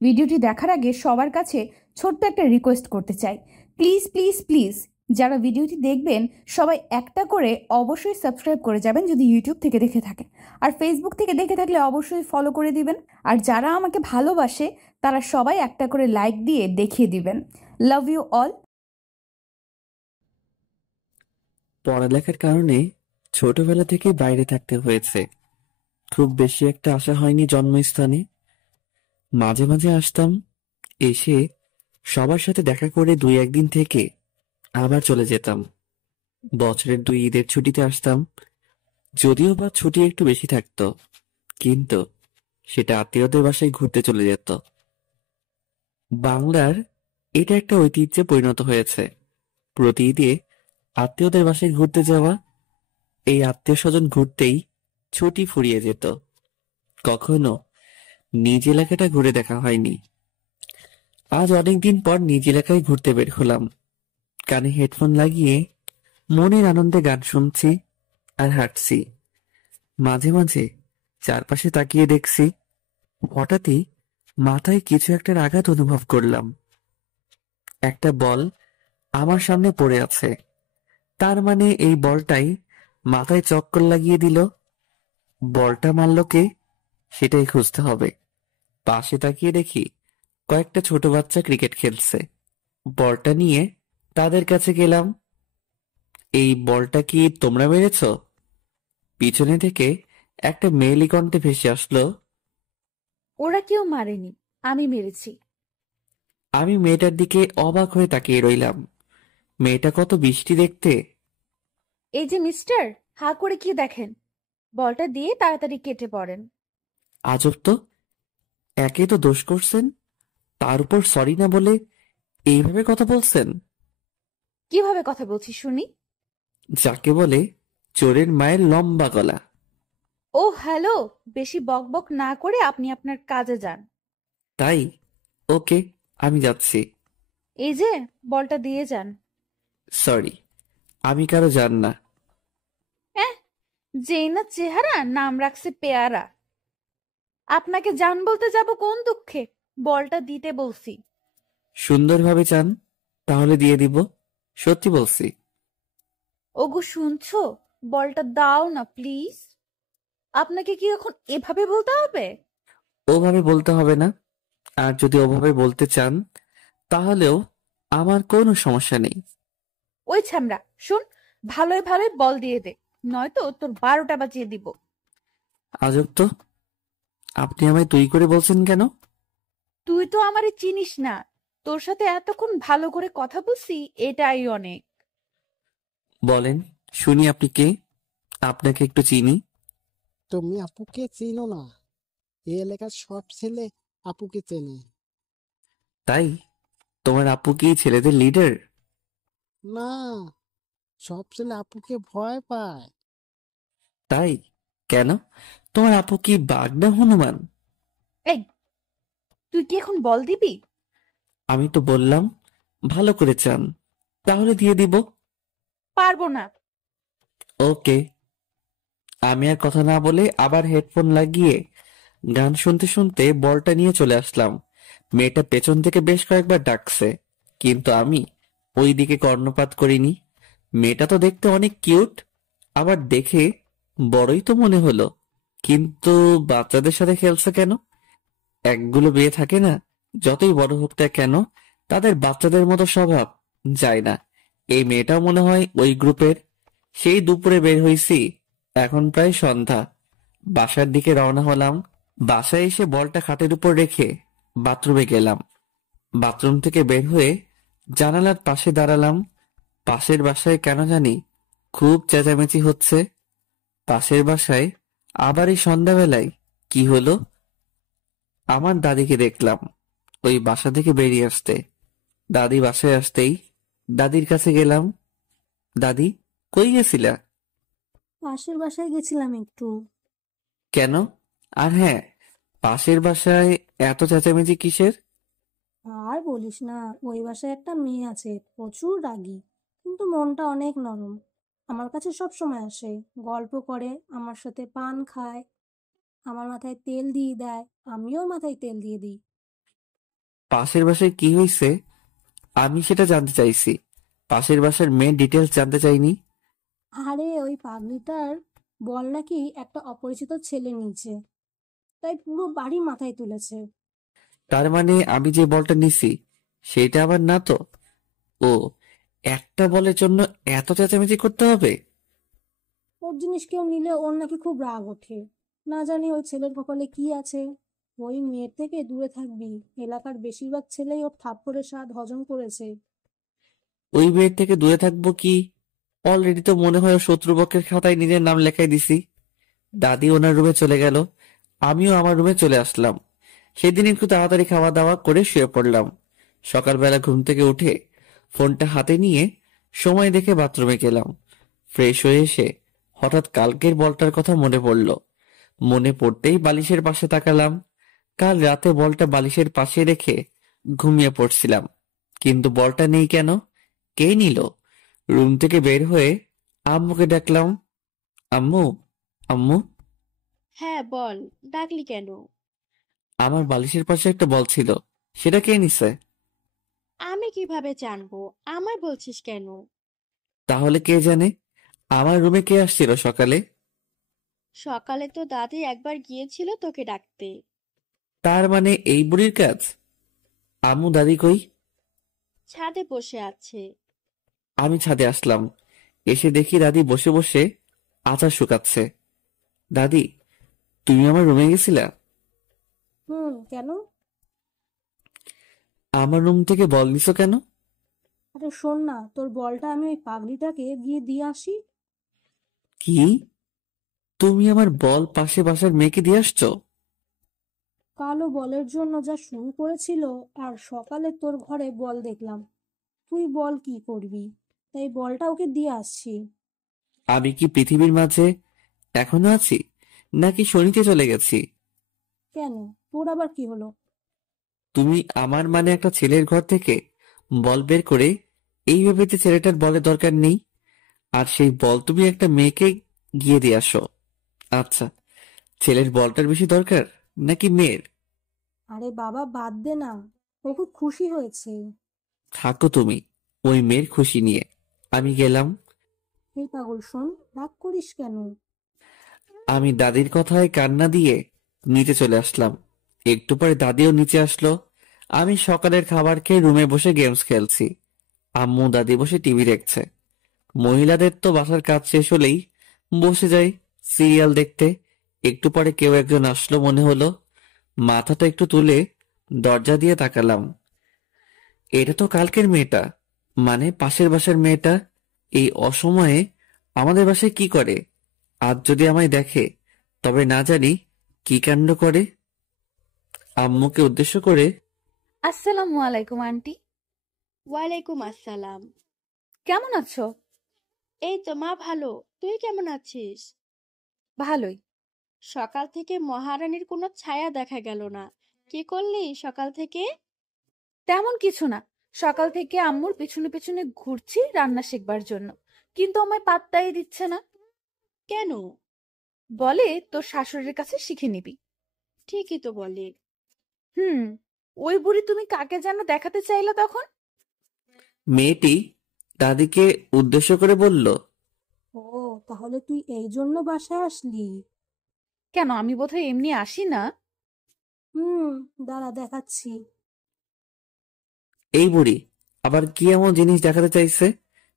ভিডিওটি দেখার আগে সবার কাছে ছোট্ট একটা রিকোয়েস্ট করতে চাই, প্লিজ প্লিজ প্লিজ যারা ভিডিওটি দেখবেন সবাই একটা করে অবশ্যই সাবস্ক্রাইব করে যাবেন যদি ইউটিউব থেকে দেখে থাকেন, আর ফেসবুক থেকে দেখে থাকলে অবশ্যই ফলো করে দিবেন। আর যারা আমাকে ভালোবাসে তারা সবাই একটা করে লাইক দিয়ে দেখিয়ে দিবেন। Love you all. পড়ালেখার কারণে ছোটবেলা থেকে বাইরে থাকতে হয়েছে। খুব বেশি একটা আসা হয়নি জন্মস্থানে। মাঝে মাঝে আসতাম, এসে সবার সাথে দেখা করে দুই একদিন থেকে আবার চলে যেতাম। বছরের 2 ঈদের ছুটিতে আসতাম, যদিও বা ছুটি একটু বেশি থাকতো, কিন্তু সেটা আত্মীয়দের বাসায় ঘুরতে চলে যেত। বাংলার এটা একটা ঐতিহ্যে পরিণত হয়েছে। প্রতি ঈদে আত্মীয়দের বাসায় ঘুরতে যাওয়া। এই আত্মীয় স্বজন ঘুরতেই ছুটি ফুরিয়ে যেত। কখনো নিজ এলাকাটা ঘুরে দেখা হয়নি। আজ অনেকদিন পর নিজ এলাকায় ঘুরতে বের হলাম। কানে হেডফোন লাগিয়ে মনের আনন্দে গান শুনছি আর হাঁটছি। মাঝে মাঝে চারপাশে তাকিয়ে দেখছি, হঠাৎই মাথায় কিছু একটার আঘাত অনুভব করলাম। একটা বল আমার সামনে পড়ে আছে, তার মানে এই বলটাই মাথায় চক্কর লাগিয়ে দিল। বলটা মারল কে, সেটাই খুঁজতে হবে। পাশে তাকিয়ে দেখি কয়েকটা ছোট বাচ্চা ক্রিকেট খেলছে। বলটা নিয়ে তাদের কাছে গেলাম। এই বলটা কি তোমরা মেরেছ? পিছনে থেকে একটা মেয়েলি কণ্ঠে ভেসে আসলো। ওরা কেউ মারেনি, আমি মেরেছি। আমি মেয়েটার দিকে অবাক হয়ে তাকিয়ে রইলাম। মেয়েটা কত বৃষ্টি দেখতে। এই যে মিস্টার, হা করে কি দেখেন? বলটা দিয়ে তাড়াতাড়ি কেটে পড়েন। আজব তো, একে তো দোষ করছেন, তার উপর সরি না বলে এইভাবে কথা বলছেন। কিভাবে কথা বলছি শুনি? যাকে বলে চোরের মায়ের লম্বা গলা। ও হ্যালো, বেশি বকবক না করে আপনি আপনার কাজে যান। তাই? ওকে, আমি যাচ্ছি। এই যে, বলটা দিয়ে যান। সরি, আমি কারো জান না। হ্যাঁ, যেই না চেহারা নাম রাখছে পেয়ারা। আপনাকে জান বলতে যাব কোন দুঃখে? বলটা দিতে বলছি। সুন্দরভাবে চান, তাহলে দিয়ে দিব। সত্যি বলছি। ওগো শুনছো? বলটা দাও না প্লিজ। আপনাকে কি এখন এভাবে বলতে হবে? ওভাবে বলতে হবে না, আর যদি ওভাবে বলতে চান তাহলেও আমার কোনো সমস্যা নেই। ওই ছ্যামরা, শুন, ভালোই ভালোই বল দিয়ে দে, নয়তো তোর 12টা বাজিয়ে দিব। আজব তো, আপনি আমায় তুই করে বলছেন কেন? তুই তো আমারে চিনিস না, তোর সাথে এতক্ষণ ভালো করে কথা বলছি, এটাই অনেক। বলেন, শুনি আপনি কে? আপনাকে একটু চিনি। তুমি আপুকে চিনো না? এই এলাকার সব ছেলে আপুকে চেনে। তাই? তোমার আপু কি ছেলেদের লিডার? না, সব ছেলে আপুকে ভয় পায়। তাই? কেন? তোমার আপু কি বাঘ না হনুমান? এই, তুই কি এখন বল দিবি? আমি তো বললাম ভালো করে চান, তাহলে দিয়ে দিব। পারবো না। ওকে। আমি আর কথা না বলে আবার হেডফোন লাগিয়ে গান শুনতে শুনতে বলটা নিয়ে চলে আসলাম। মেয়েটা পেছন থেকে বেশ কয়েকবার ডাকছে, কিন্তু আমি ওই দিকে কর্ণপাত করিনি। মেয়েটা তো দেখতে অনেক কিউট, আবার দেখে বড়ই তো মনে হলো, কিন্তু বাচ্চাদের সাথে খেলছে কেন? একগুলো মেয়ে থাকে না, যতই বড় হোক না কেন তাদের বাচ্চাদের মতো স্বভাব যায় না। এই মেয়েটাও মনে হয় ওই গ্রুপের। সেই দুপুরে বের হইছি, এখন প্রায় সন্ধ্যা। বাসার দিকে রওনা হলাম। বাসায় এসে বলটা খাটের উপর রেখে বাথরুমে গেলাম। বাথরুম থেকে বের হয়ে জানালার পাশে দাঁড়ালাম। পাশের বাসায় কেন জানি খুব চেঁচামেচি হচ্ছে। পাশের বাসায় আবার এই সন্ধ্যাবেলায় কি হলো? আমার দাদিকে দেখলাম ওই বাসা থেকে বেরিয়ে আসতে। দাদি বাসায় আসতেই দাদির কাছে গেলাম। দাদি, কই গেছিলা? পাশের বাসায় গেছিলাম একটু। কেন? আর হ্যাঁ, পাশের বাসায় এত চেঁচামেচি কিসের? আর বলিস না, ওই বাসায় একটা মেয়ে আছে, প্রচুর রাগী, কিন্তু মনটা অনেক নরম। আমার কাছে সব সময় আসে, গল্প করে, আমার সাথে পান খায়, আমার মাথায় তেল দিয়ে দেয়, আমিও ওর মাথায় তেল দিয়ে দিই। পাশের বাসায় কি হয়েছে আমি সেটা জানতে চাইছি, পাশের বাসার মেয়ের ডিটেলস জানতে চাইনি। আরে ওই পাগলিটার বল নাকি একটা অপরিচিত ছেলে নিয়েছে, তাই পুরো বাড়ি মাথায় তুলেছে। তার মানে আমি যে বলটা নিছি সেটা আবার না তো? ও, একটা বলের জন্য এত চেঁচামেচি করতে হবে? ওর জিনিস কেউ নিলে ওর নাকি খুব রাগ ওঠে। না জানি ওই ছেলের কপালে কি আছে। ওই মেয়ের থেকে দূরে থাকবি, এলাকার বেশিরভাগ ছেলেই ওর থাপ্পড়ের স্বাদ হজম করেছে। ওই মেয়ের থেকে দূরে থাকবো কি? অলরেডি তো মনে হয় ও শত্রুপক্ষের খাতায় নিজের নাম লেখাই দিছি। দাদি ওনার রুমে চলে গেল, আমিও আমার রুমে চলে আসলাম। সেদিন একটু তাড়াতাড়ি খাওয়া দাওয়া করে শুয়ে পড়লাম। সকালবেলা ঘুম থেকে উঠে ফোনটা হাতে নিয়ে সময় দেখে বাথরুমে গেলাম। ফ্রেশ হয়ে এসে হঠাৎ কালকের বলটার কথা মনে পড়ল। মনে পড়তেই বালিশের পাশে তাকালাম। কাল রাতে বলটা বালিশের পাশে রেখে ঘুমিয়ে পড়ছিলাম, কিন্তু বলটা নেই কেন? কে নিল? রুম থেকে বের হয়ে আম্মুকে ডাকলাম, আম্মু, আম্মু। হ্যাঁ বল, ডাকলি কেন? আমার বালিশের পাশে একটা বল ছিল, সেটা কে নিছে? আমি কিভাবে জানবো? আমায় বলছিস কেন? তাহলে কে জানে? আমার রুমে কে আসছিল সকালে? সকালে তো দাদি একবার গিয়েছিল তোকে ডাকতে। তার মানে এই বুড়ির কাজ। আম্মু, দাদি কই? ছাদে বসে আছে। আমি ছাদে আসলাম, এসে দেখি দাদি বসে বসে আচার শুকাচ্ছে। দাদি, তুমি আমার রুমে গেছিলা? কেন? আমার রুম থেকে বল নিছো কেন? আরে শোন না, তোর বলটা আমি ওই পাগলিটাকে গিয়ে দিয়ে আসি। কি? তুমি আমার বল পাশে বাসার মেয়েকে দিয়ে আসছো? কালো বলের জন্য যা শুরু করেছিল, আর সকালে তোর ঘরে বল দেখলাম। তুই বল কি করবি, তাই বলটা ওকে দিয়ে আসছি। আমি কি পৃথিবীর মাঝে এখনো আছি, নাকি শনিতে চলে গেছি? কেন, তোর আবার কি হলো? তুমি আমার মানে একটা ছেলের ঘর থেকে বল বের করে এই ভেবেতে ছেলেটার বলের দরকার নেই, আর সেই বল তুমি একটা মেয়েকে গিয়ে দিয়ে আসো। আচ্ছা, ছেলের বলটার বেশি দরকার নাকি মেয়ের? আরে বাবা বাদ দে না, ও খুব খুশি হয়েছে। থাকো তুমি ওই মেয়ের খুশি নিয়ে, আমি গেলাম। এই পাগল শোন, রাগ করিস কেন? আমি দাদির কথায় কান্না দিয়ে নিচে চলে আসলাম। একটু পরে দাদিও নিচে আসলো। আমি সকালের খাবার খেয়ে রুমে বসে গেমস খেলছি। আম্মু দাদি বসে টিভি দেখছে। মহিলাদের তো বাসার কাজ শেষ হলেই বসে যায় সিরিয়াল দেখতে। একটু পরে কেউ একজন আসলো মনে হলো। মাথাটা একটু তুলে দরজা দিয়ে তাকালাম। এটা তো কালকের মেয়েটা, মানে পাশের বাসার মেয়েটা। এই অসময়ে আমাদের বাসায় কি করে? আজ যদি আমায় দেখে তবে না জানি কি কাণ্ড করে। আম্মুকে উদ্দেশ্য করে, আসসালামু আলাইকুম আন্টি। ওয়ালাইকুম আসসালাম। কেমন আছো? এই তো মা, ভালো। তুই কেমন আছিস? ভালোই। সকাল থেকে মহারানীর কোনো ছায়া দেখা গেল না। কি করলি সকাল থেকে? তেমন কিছু না, সকাল থেকে আম্মুর পিছনে পিছনে ঘুরছি রান্না শিখবার জন্য, কিন্তু আমায় পাত্তাই দিচ্ছে না। কেন? বলে তোর শাশুড়ির কাছে শিখে নিবি। ঠিকই তো বলে। হুম, ওই বুড়ি তুমি কাকে যেন দেখাতে চাইলে তখন? মেয়েটি দাদিকে উদ্দেশ্য করে বলল, ও, তাহলে তুই এই জন্য বাসায় আসলি? কেন, আমি বোধহয় এমনি আসি না? হুম, দাঁড়া দেখাচ্ছি। এই বুড়ি আবার কি এমন জিনিস দেখাতে চাইছে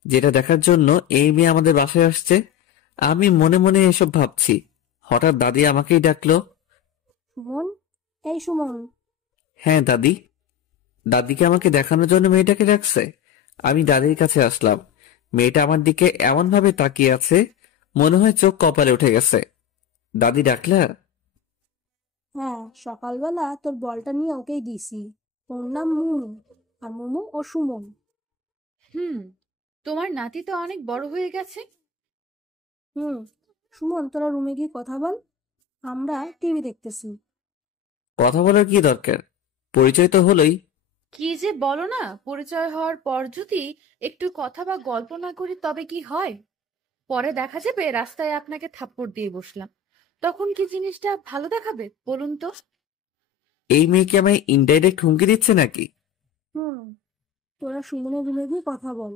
যেটা দেখার জন্য এই মেয়ে আমাদের বাসায় আসছে? আমি মনে মনে এসব ভাবছি, হঠাৎ দাদি আমাকেই ডাকলো। সুমন, এই সুমন। হ্যাঁ দাদি। দাদিকে আমাকে দেখানোর জন্য মেয়েটাকে ডাকছে। আমি দাদির কাছে আসলাম। মেয়েটা আমার দিকে এমন ভাবে তাকিয়ে আছে, মনে হয় চোখ কপালে উঠে গেছে। দাদি ডাকলা? হ্যাঁ, সকালবেলা তোর বলটা নিয়ে ওকেই দিছি। ওর নাম মুমু, আর মুমু ও সুমন। হুম, তোমার নাতি তো অনেক বড় হয়ে গেছে। হুম। সুমন, তোরা রুমে গিয়ে কথা বল, আমরা টিভি দেখতেছি। কথা বলার কি দরকার? পরিচয় তো হলোই। কি যে বলো না, পরিচয় হওয়ার পর যদি একটু কথা বা গল্প না করি তবে কি হয়? পরে দেখা যাবে রাস্তায় আপনাকে থাপ্পড় দিয়ে বসলাম, তখন কি জিনিসটা ভালো দেখাবে বলুন তো? এই মেয়ে কি আমায় ইনডাইরেক্ট হুমকি দিচ্ছে নাকি? হুম, তোরা সুমনের রুমে গিয়ে কথা বল।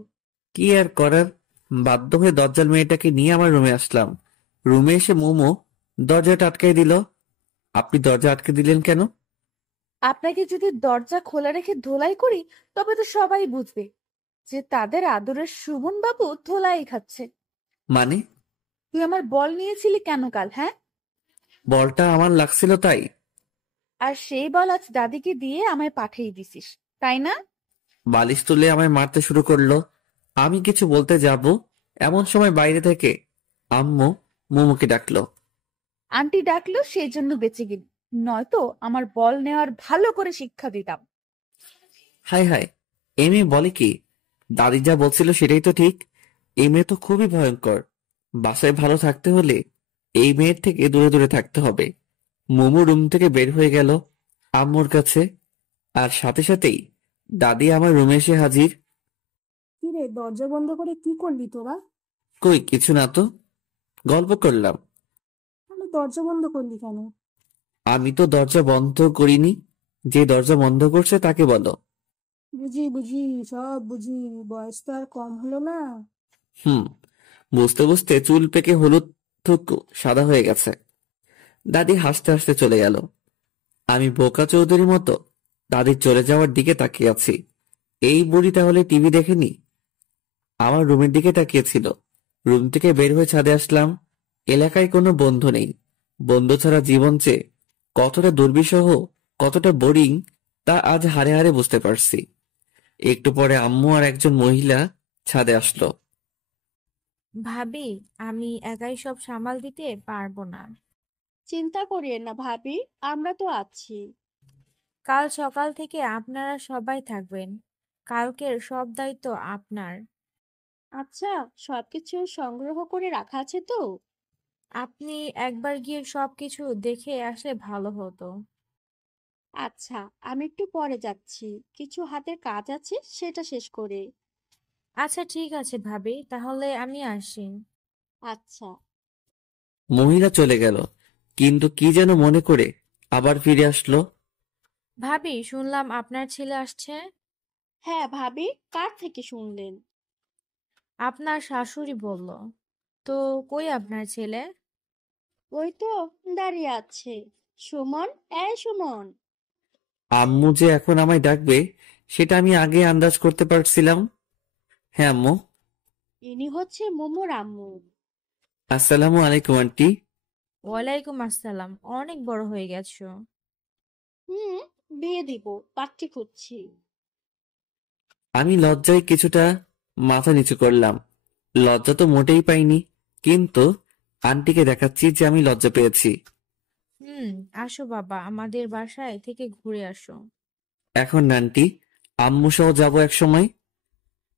কি আর করার, বাধ্য হয়ে দজ্জাল মেয়েটাকে নিয়ে আমার রুমে আসলাম। রুমে এসে মোমো দরজাটা আটকাই দিল। আপনি দরজা আটকে দিলেন কেন? আপনাকে যদি দরজা খোলা রেখে ধোলাই করি তবে তো সবাই বুঝবে যে তাদের আদরের সুমন বাবু ধোলাই খাচ্ছে। মানে? তুই আমার বল নিয়েছিলি কেন কাল, হ্যাঁ? বলটা আমার লাগছিল তাই? আর সেই বল আজ দাদিকে দিয়ে আমায় পাঠিয়ে দিছিস, তাই না? বালিশ তুলে আমায় মারতে শুরু করলো। আমি কিছু বলতে যাব, এমন সময় বাইরে থেকে আম্মু মোমোকে ডাকলো। আন্টি ডাকলো সেই জন্য বেঁচে গেলি, নয়তো আমার বল নেওয়ার ভালো করে শিক্ষা দিতাম। হাই হাই, এই মেয়ে বলে কি? দাদি যা বলছিল সেটাই তো ঠিক। এই মেয়ে তো খুবই ভয়ঙ্কর। বাসায় ভালো থাকতে হলে এই মেয়ের থেকে দূরে দূরে থাকতে হবে। মোমো রুম থেকে বের হয়ে গেল আম্মুর কাছে, আর সাথে সাথেই দাদি আমার রুমে এসে হাজির। কি রে, দরজা বন্ধ করে কি করলি তোরা? কই কিছু না তো, গল্প করলাম। তাহলে দরজা বন্ধ করলি কেন? আমি তো দরজা বন্ধ করিনি, যে দরজা বন্ধ করছে তাকে বলো। বুঝি বুঝি, সব বুঝি, বয়স তো আর কম হলো না। হুম, বুঝতে বুঝতে চুল পেকে হলুদ থুকু সাদা হয়ে গেছে। দাদি হাসতে হাসতে চলে গেল। আমি বোকা চৌধুরীর মতো দাদির চলে যাওয়ার দিকে তাকিয়ে আছি। এই বুড়ি তাহলে টিভি দেখেনি? আমার রুমের দিকে তাকিয়েছিল। রুম থেকে বের হয়ে ছাদে আসলাম। এলাকায় কোনো বন্ধু নেই। বন্ধু ছাড়া জীবন যে কতটা দুর্বিষহ, কতটা বোরিং, তা আজ হাড়ে হাড়ে বুঝতে পারছি। একটু পরে আম্মু আর একজন মহিলা ছাদে আসলো। ভাবি, আমি একাই সব সামাল দিতে পারবো না। চিন্তা করিয়েন না ভাবি, আমরা তো আছি। কাল সকাল থেকে আপনারা সবাই থাকবেন। কালকের সব দায়িত্ব আপনার। আচ্ছা, সবকিছু সংগ্রহ করে রাখা আছে তো? আপনি একবার গিয়ে সবকিছু দেখে আসলে ভালো হতো। আচ্ছা, আমি একটু পরে যাচ্ছি, কিছু হাতের কাজ আছে সেটা শেষ করে। আচ্ছা ঠিক আছে ভাবি, তাহলে আমি আসি। আচ্ছা। মহিলা চলে গেল, কিন্তু কি যেন মনে করে আবার ফিরে আসলো। ভাবি, শুনলাম আপনার ছেলে আসছে। হ্যাঁ ভাবি, কার থেকে শুনলেন? আপনার শাশুড়ি বলল। তো কই আপনার ছেলে? ওই তো দাঁড়িয়ে আছে। সুমন, এই সুমন। আম্মু যে এখন আমায় ডাকবে সেটা আমি আগে আন্দাজ করতে পারছিলাম। হ্যাঁ আম্মু। ইনি হচ্ছে মোমোর আম্মু। আসসালামু আলাইকুম আন্টি। ওয়ালাইকুম আসসালাম, অনেক বড় হয়ে গেছো। হুম, বিয়ে দিব, পাত্রী খুঁজছি। আমি লজ্জায় কিছুটা মাথা নিচু করলাম। লজ্জা তো মোটেই পাইনি, কিন্তু আন্টিকে দেখাচ্ছি যে আমি লজ্জা পেয়েছি। আসো বাবা, আমাদের বাসায় থেকে ঘুরে আসো। এখন না আন্টি, আম্মু সহ যাবো এক সময়।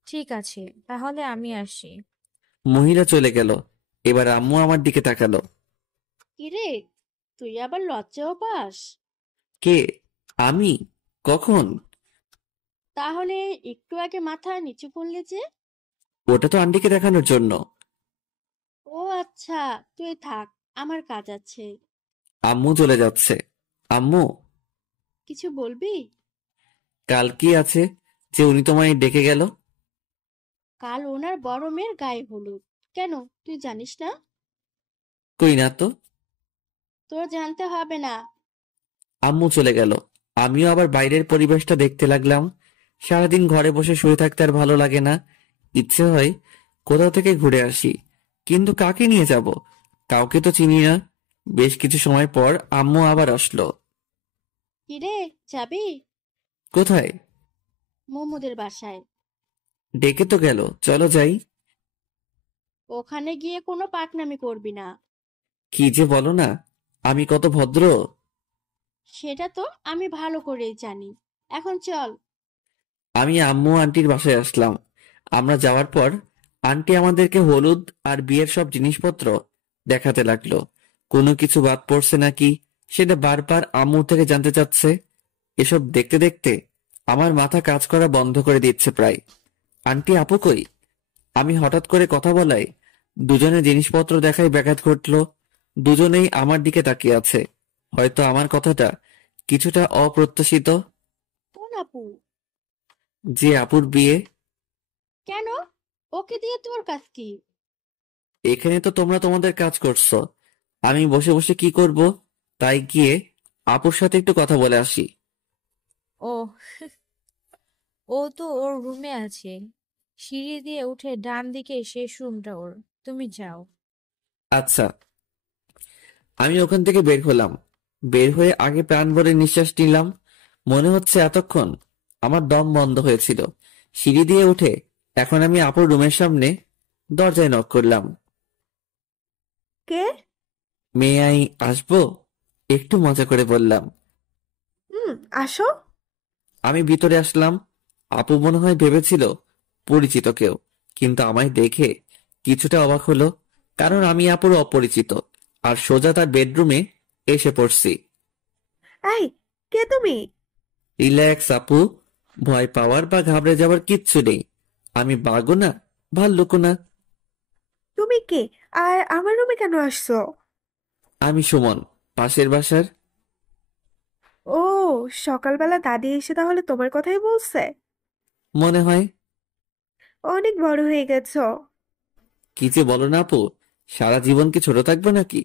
ঠিক আছে, তাহলে আমি আসি। মহিলা চলে গেল। এবার আম্মু আমার দিকে তাকালো। কিরে, তুই আবার লজ্জাও পাস? কে? আমি? কখন? তাহলে একটু আগে মাথা নিচু করলে যে? ওটা তো আন্টিকে দেখানোর জন্য। ও আচ্ছা, তুই থাক, আমার কাজ আছে। আম্মু চলে যাচ্ছে। আম্মু, কিছু বলবি? কাল কি আছে যে উনি তোমায় ডেকে গেল? কাল ওনার বড় মেয়ের গায়ে হলুদ। কেন, তুই জানিস না? কই না তো। তোর জানতে হবে না। আম্মু চলে গেল। আমিও আবার বাইরের পরিবেশটা দেখতে লাগলাম। সারাদিন ঘরে বসে শুয়ে থাকতে আর ভালো লাগে না। ইচ্ছে হয় কোথাও থেকে ঘুরে আসি, কিন্তু কাকে নিয়ে যাব? কাউকে তো চিনি না। বেশ কিছু সময় পর আম্মু আবার আসলো। কিরে, যাবি? কোথায়? মোমোদের বাসায়। ডেকে তো গেল, চলো যাই। ওখানে গিয়ে কোনো পাকনামি করবি না। কি যে বলো না, আমি কত ভদ্র। সেটা তো আমি ভালো করেই জানি। এখন চল। আমি আম্মু আন্টির বাসায় আসলাম। আমরা যাওয়ার পর আন্টি আমাদেরকে হলুদ আর বিয়ের সব জিনিসপত্র দেখাতে লাগলো। কোনো কিছু বাদ পড়ছে নাকি সেটা বারবার আম্মুর থেকে জানতে চাচ্ছে। এসব দেখতে দেখতে আমার মাথা কাজ করা বন্ধ করে দিচ্ছে প্রায়। আন্টি আপু কই? আমি হঠাৎ করে কথা বলায় দুজনে জিনিসপত্র দেখায় ব্যাঘাত ঘটলো। দুজনেই আমার দিকে তাকিয়ে আছে। হয়তো আমার কথাটা কিছুটা অপ্রত্যাশিত। কোন আপু? যে আপুর বিয়ে। কেন? ওকে দিয়ে তোমার কাজ কি? এখানে তো তোমরা তোমাদের কাজ করছো, আমি বসে বসে কি করব? তাই গিয়ে আপুর সাথে একটু কথা বলে আসি। ও ও তো ওর রুমে আছে। সিঁড়ি দিয়ে উঠে ডান দিকে শেষ রুমটা ওর। তুমি যাও। আচ্ছা। আমি ওখান থেকে বের হলাম। বের হয়ে আগে প্রাণ ভরে নিঃশ্বাস নিলাম। মনে হচ্ছে এতক্ষণ আমার দম বন্ধ হয়েছিল। সিঁড়ি দিয়ে উঠে এখন আমি আপুর রুমের সামনে দরজায় নক করলাম। কে? মেয়ে আই আসবো? একটু মজা করে বললাম। হুম, আসো। আমি ভিতরে আসলাম। আপু মনে হয় ভেবেছিল পরিচিত কেউ, কিন্তু আমায় দেখে কিছুটা অবাক হলো, কারণ আমি আপুর অপরিচিত আর সোজা তার বেডরুমে এসে পড়ছি। এই, কে তুমি? রিল্যাক্স আপু, ভয় পাওয়ার বা ঘাবড়ে যাওয়ার কিচ্ছু নেই। আমি বাঘও না, ভাল্লুকও না। তুমি কে? আর আমার রুমে কেন আসছো? আমি সুমন, পাশের বাসার। ও, সকালবেলা দাদি এসে তাহলে তোমার কথাই বলছে? মনে হয়। অনেক বড় হয়ে গেছো। কি যে বলো না আপু, সারা জীবন কি ছোট থাকবে নাকি?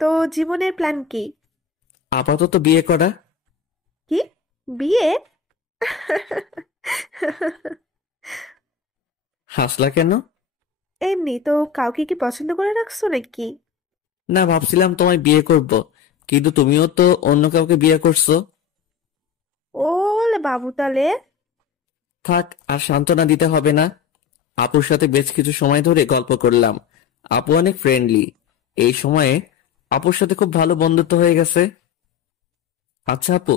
তো জীবনের প্ল্যান কি? আপাতত বিয়ে করা। কি? বিয়ে? হাসলা কেন? এমনি তো। কাউকে কি পছন্দ করে রাখছো নাকি? না, ভাবছিলাম তোমায় বিয়ে করব, কিন্তু তুমিও তো অন্য কাউকে বিয়ে করছো। ও হলে বাবু তালে। থাক, আর সান্ত্বনা দিতে হবে না। আপুর সাথে বেশ কিছু সময় ধরে গল্প করলাম। আপু অনেক ফ্রেন্ডলি। এই সময়ে আপুর সাথে খুব ভালো বন্ধুত্ব হয়ে গেছে। আচ্ছা আপু,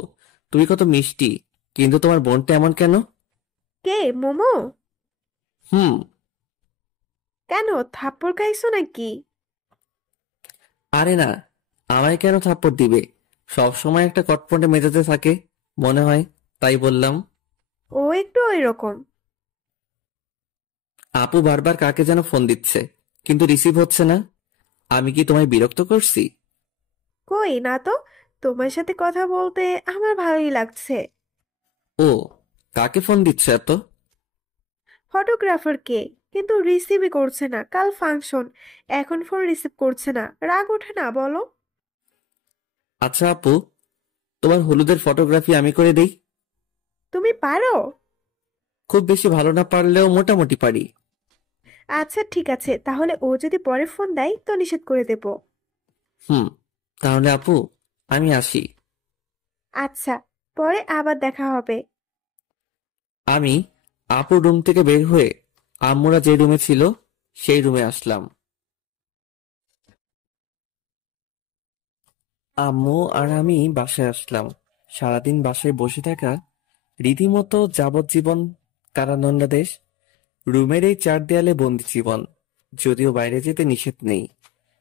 তুমি কত মিষ্টি, কিন্তু তোমার বোনটা এমন কেন? কে, মোমো? হুম। কেন, থাপ্পড় খাইছো নাকি? আরে না, আমায় কেন থাপ্পড় দিবে? সব সময় একটা কটপটে মেজাজে থাকে মনে হয়, তাই বললাম। ও একটু ওই রকম। আপু বারবার কাকে যেন ফোন দিচ্ছে, কিন্তু রিসিভ হচ্ছে না। আমি কি তোমায় বিরক্ত করছি? কই না তো। তোমার সাথে কথা বলতে আমার ভালোই লাগছে। ও, কাকে ফোন দিচ্ছে এত? ফটোগ্রাফারকে। কিন্তু রিসিভই করছে না, কাল ফাংশন। এখন ফোন রিসিভ করছে না, রাগ ওঠে না বলো? আচ্ছা আপু, তোমার হলুদের ফটোগ্রাফি আমি করে দেই। তুমি পারো? খুব বেশি ভালো না পারলেও মোটামুটি পারি। আচ্ছা ঠিক আছে, তাহলে ও যদি পরে ফোন দেয় তো নিষেধ করে দেব। হুম, তাহলে আপু আমি আসি। আচ্ছা, পরে আবার দেখা হবে। আমি আপুর রুম থেকে বের হয়ে আম্মুরা যে রুমে ছিল সেই রুমে আসলাম। আম্মু আর আমি বাসায় আসলাম। সারাদিন বাসায় বসে থাকা রীতিমতো যাবজ্জীবন কারাদণ্ডাদেশ। রুমের এই চার দেয়ালে বন্দি জীবন। যদিও বাইরে যেতে নিষেধ নেই,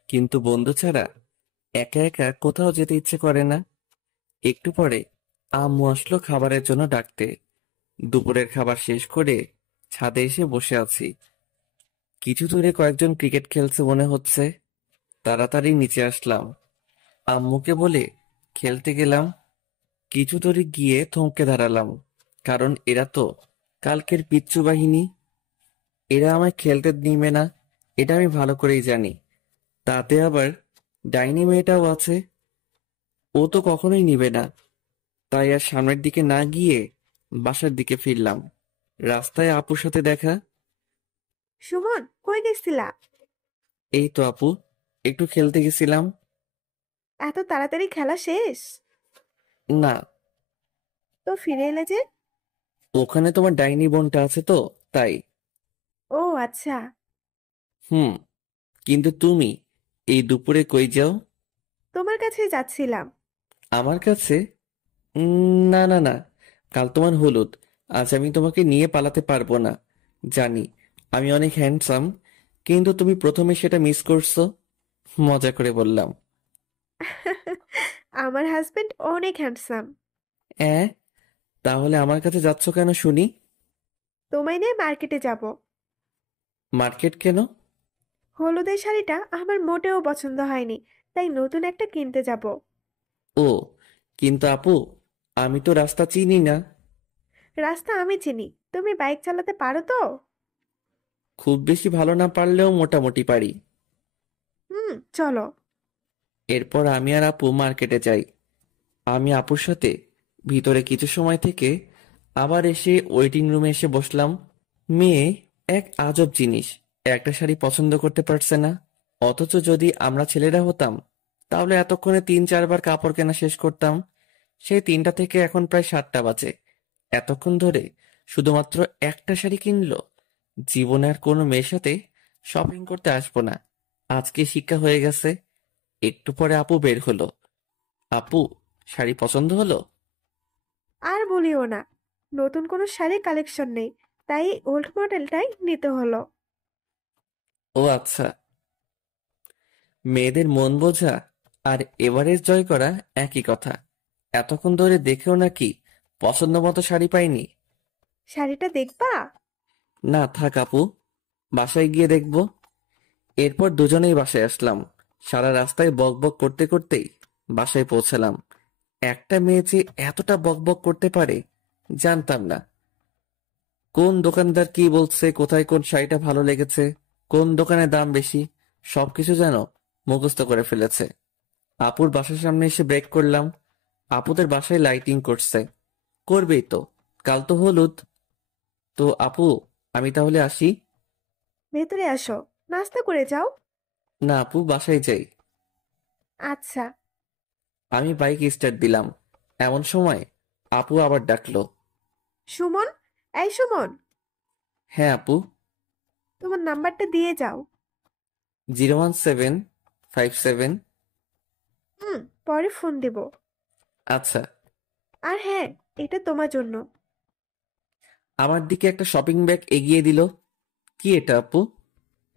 কিন্তু বন্ধু ছাড়া একা একা কোথাও যেতে ইচ্ছে করে না। একটু পরে আম্মু আসলো খাবারের জন্য ডাকতে। দুপুরের খাবার শেষ করে ছাদে এসে বসে আছি। কিছু দূরে কয়েকজন ক্রিকেট খেলছে মনে হচ্ছে। তাড়াতাড়ি নিচে আসলাম। আম্মুকে বলে খেলতে গেলাম। কিছু দূরে গিয়ে থমকে দাঁড়ালাম, কারণ এরা তো কালকের পিচ্চু বাহিনী। এরা আমায় খেলতে নিবে না, এটা আমি ভালো করেই জানি। তাতে আবার ডাইনি মেয়েটাও আছে, ও তো কখনোই নিবে না। তাই আর সামনের দিকে না গিয়ে বাসার দিকে ফিরলাম। রাস্তায় আপুর সাথে দেখা। সুমন, কই গেছিলা? এই তো আপু, একটু খেলতে গেছিলাম। এত তাড়াতাড়ি খেলা শেষ? না, তো ফিরে এলে যে? ওখানে তোমার ডাইনি বোনটা আছে তো, তাই। ও আচ্ছা। হুম, কিন্তু তুমি এই দুপুরে কই যাও? তোমার কাছেই যাচ্ছিলাম। আমার কাছে? না না না, কাল তোমার হলুদ। আজ আমি তোমাকে নিয়ে পালাতে পারবো না। জানি আমি অনেক হ্যান্ডসাম, কিন্তু তুমি প্রথমে সেটা মিস করছো। মজা করে বললাম। আমার হাজবেন্ড অনেক হ্যান্ডসাম। অ্যাঁ, তাহলে আমার কাছে যাচ্ছ কেন শুনি? তোমায় নিয়ে মার্কেটে যাব। মার্কেট কেন? হলুদের শাড়িটা আমার মোটেও পছন্দ হয়নি, তাই নতুন একটা কিনতে যাব। ও, কিন্তু আপু, আমি তো রাস্তা চিনি না। রাস্তা আমি চিনি, তুমি বাইক চালাতে পারো তো? খুব বেশি ভালো না পারলেও মোটামুটি পারি। চলো। এরপর আমি আর আপু মার্কেটে যাই। আমি আপুর সাথে ভিতরে কিছু সময় থেকে আবার এসে ওয়েটিং রুমে এসে বসলাম। মেয়ে এক আজব জিনিস, একটা শাড়ি পছন্দ করতে পারছে না। অথচ যদি আমরা ছেলেরা হতাম তাহলে এতক্ষণে 3-4 বার কাপড় কেনা শেষ করতাম। সেই 3টা থেকে এখন প্রায় 7টা বাজে, এতক্ষণ ধরে শুধুমাত্র একটা শাড়ি কিনলো। জীবনে আর কোনো মেয়ের সাথে শপিং করতে আসবো না, আজকে শিক্ষা হয়ে গেছে। একটু পরে আপু বের হলো। আপু, শাড়ি পছন্দ হলো? আর বলিও না, নতুন কোনো শাড়ি কালেকশন নেই, তাই ওল্ড মডেলটাই নিতে হলো। ও আচ্ছা, মেয়েদের মন বোঝা আর এভারেস্ট জয় করা একই কথা। এতক্ষণ ধরে দেখেও নাকি পছন্দ মতো শাড়ি পাইনি। শাড়িটা দেখবা? না থাক আপু, বাসায় গিয়ে দেখবো। এরপর দুজনেই বাসায় আসলাম। সারা রাস্তায় বকবক করতে করতেই বাসায় পৌঁছালাম। একটা মেয়ে যে এতটা বকবক করতে পারে জানতাম না। কোন দোকানদার কি বলছে, কোথায় কোন শাড়িটা ভালো লেগেছে, কোন দোকানে দাম বেশি, সবকিছু যেন মুখস্থ করে ফেলেছে। আপুর বাসার সামনে এসে ব্রেক করলাম। আপুদের বাসায় লাইটিং করছে, করবেই তো, কাল তো হলুদ। তো আপু, আমি তাহলে আসি? ভেতরে আসো, নাস্তা করে যাও। না আপু, বাসায় যাই। আচ্ছা। আমি বাইক স্টার্ট দিলাম, এমন সময় আপু আবার ডাকলো। সুমন, এই সুমন, হ্যাঁ আপু। তোমার নাম্বারটা দিয়ে যাও। 01757। পরে ফোন দেব। আচ্ছা। আর হ্যাঁ, এটা তোমার জন্য। আমার দিকে একটা শপিং ব্যাগ এগিয়ে দিল। কি এটা আপু?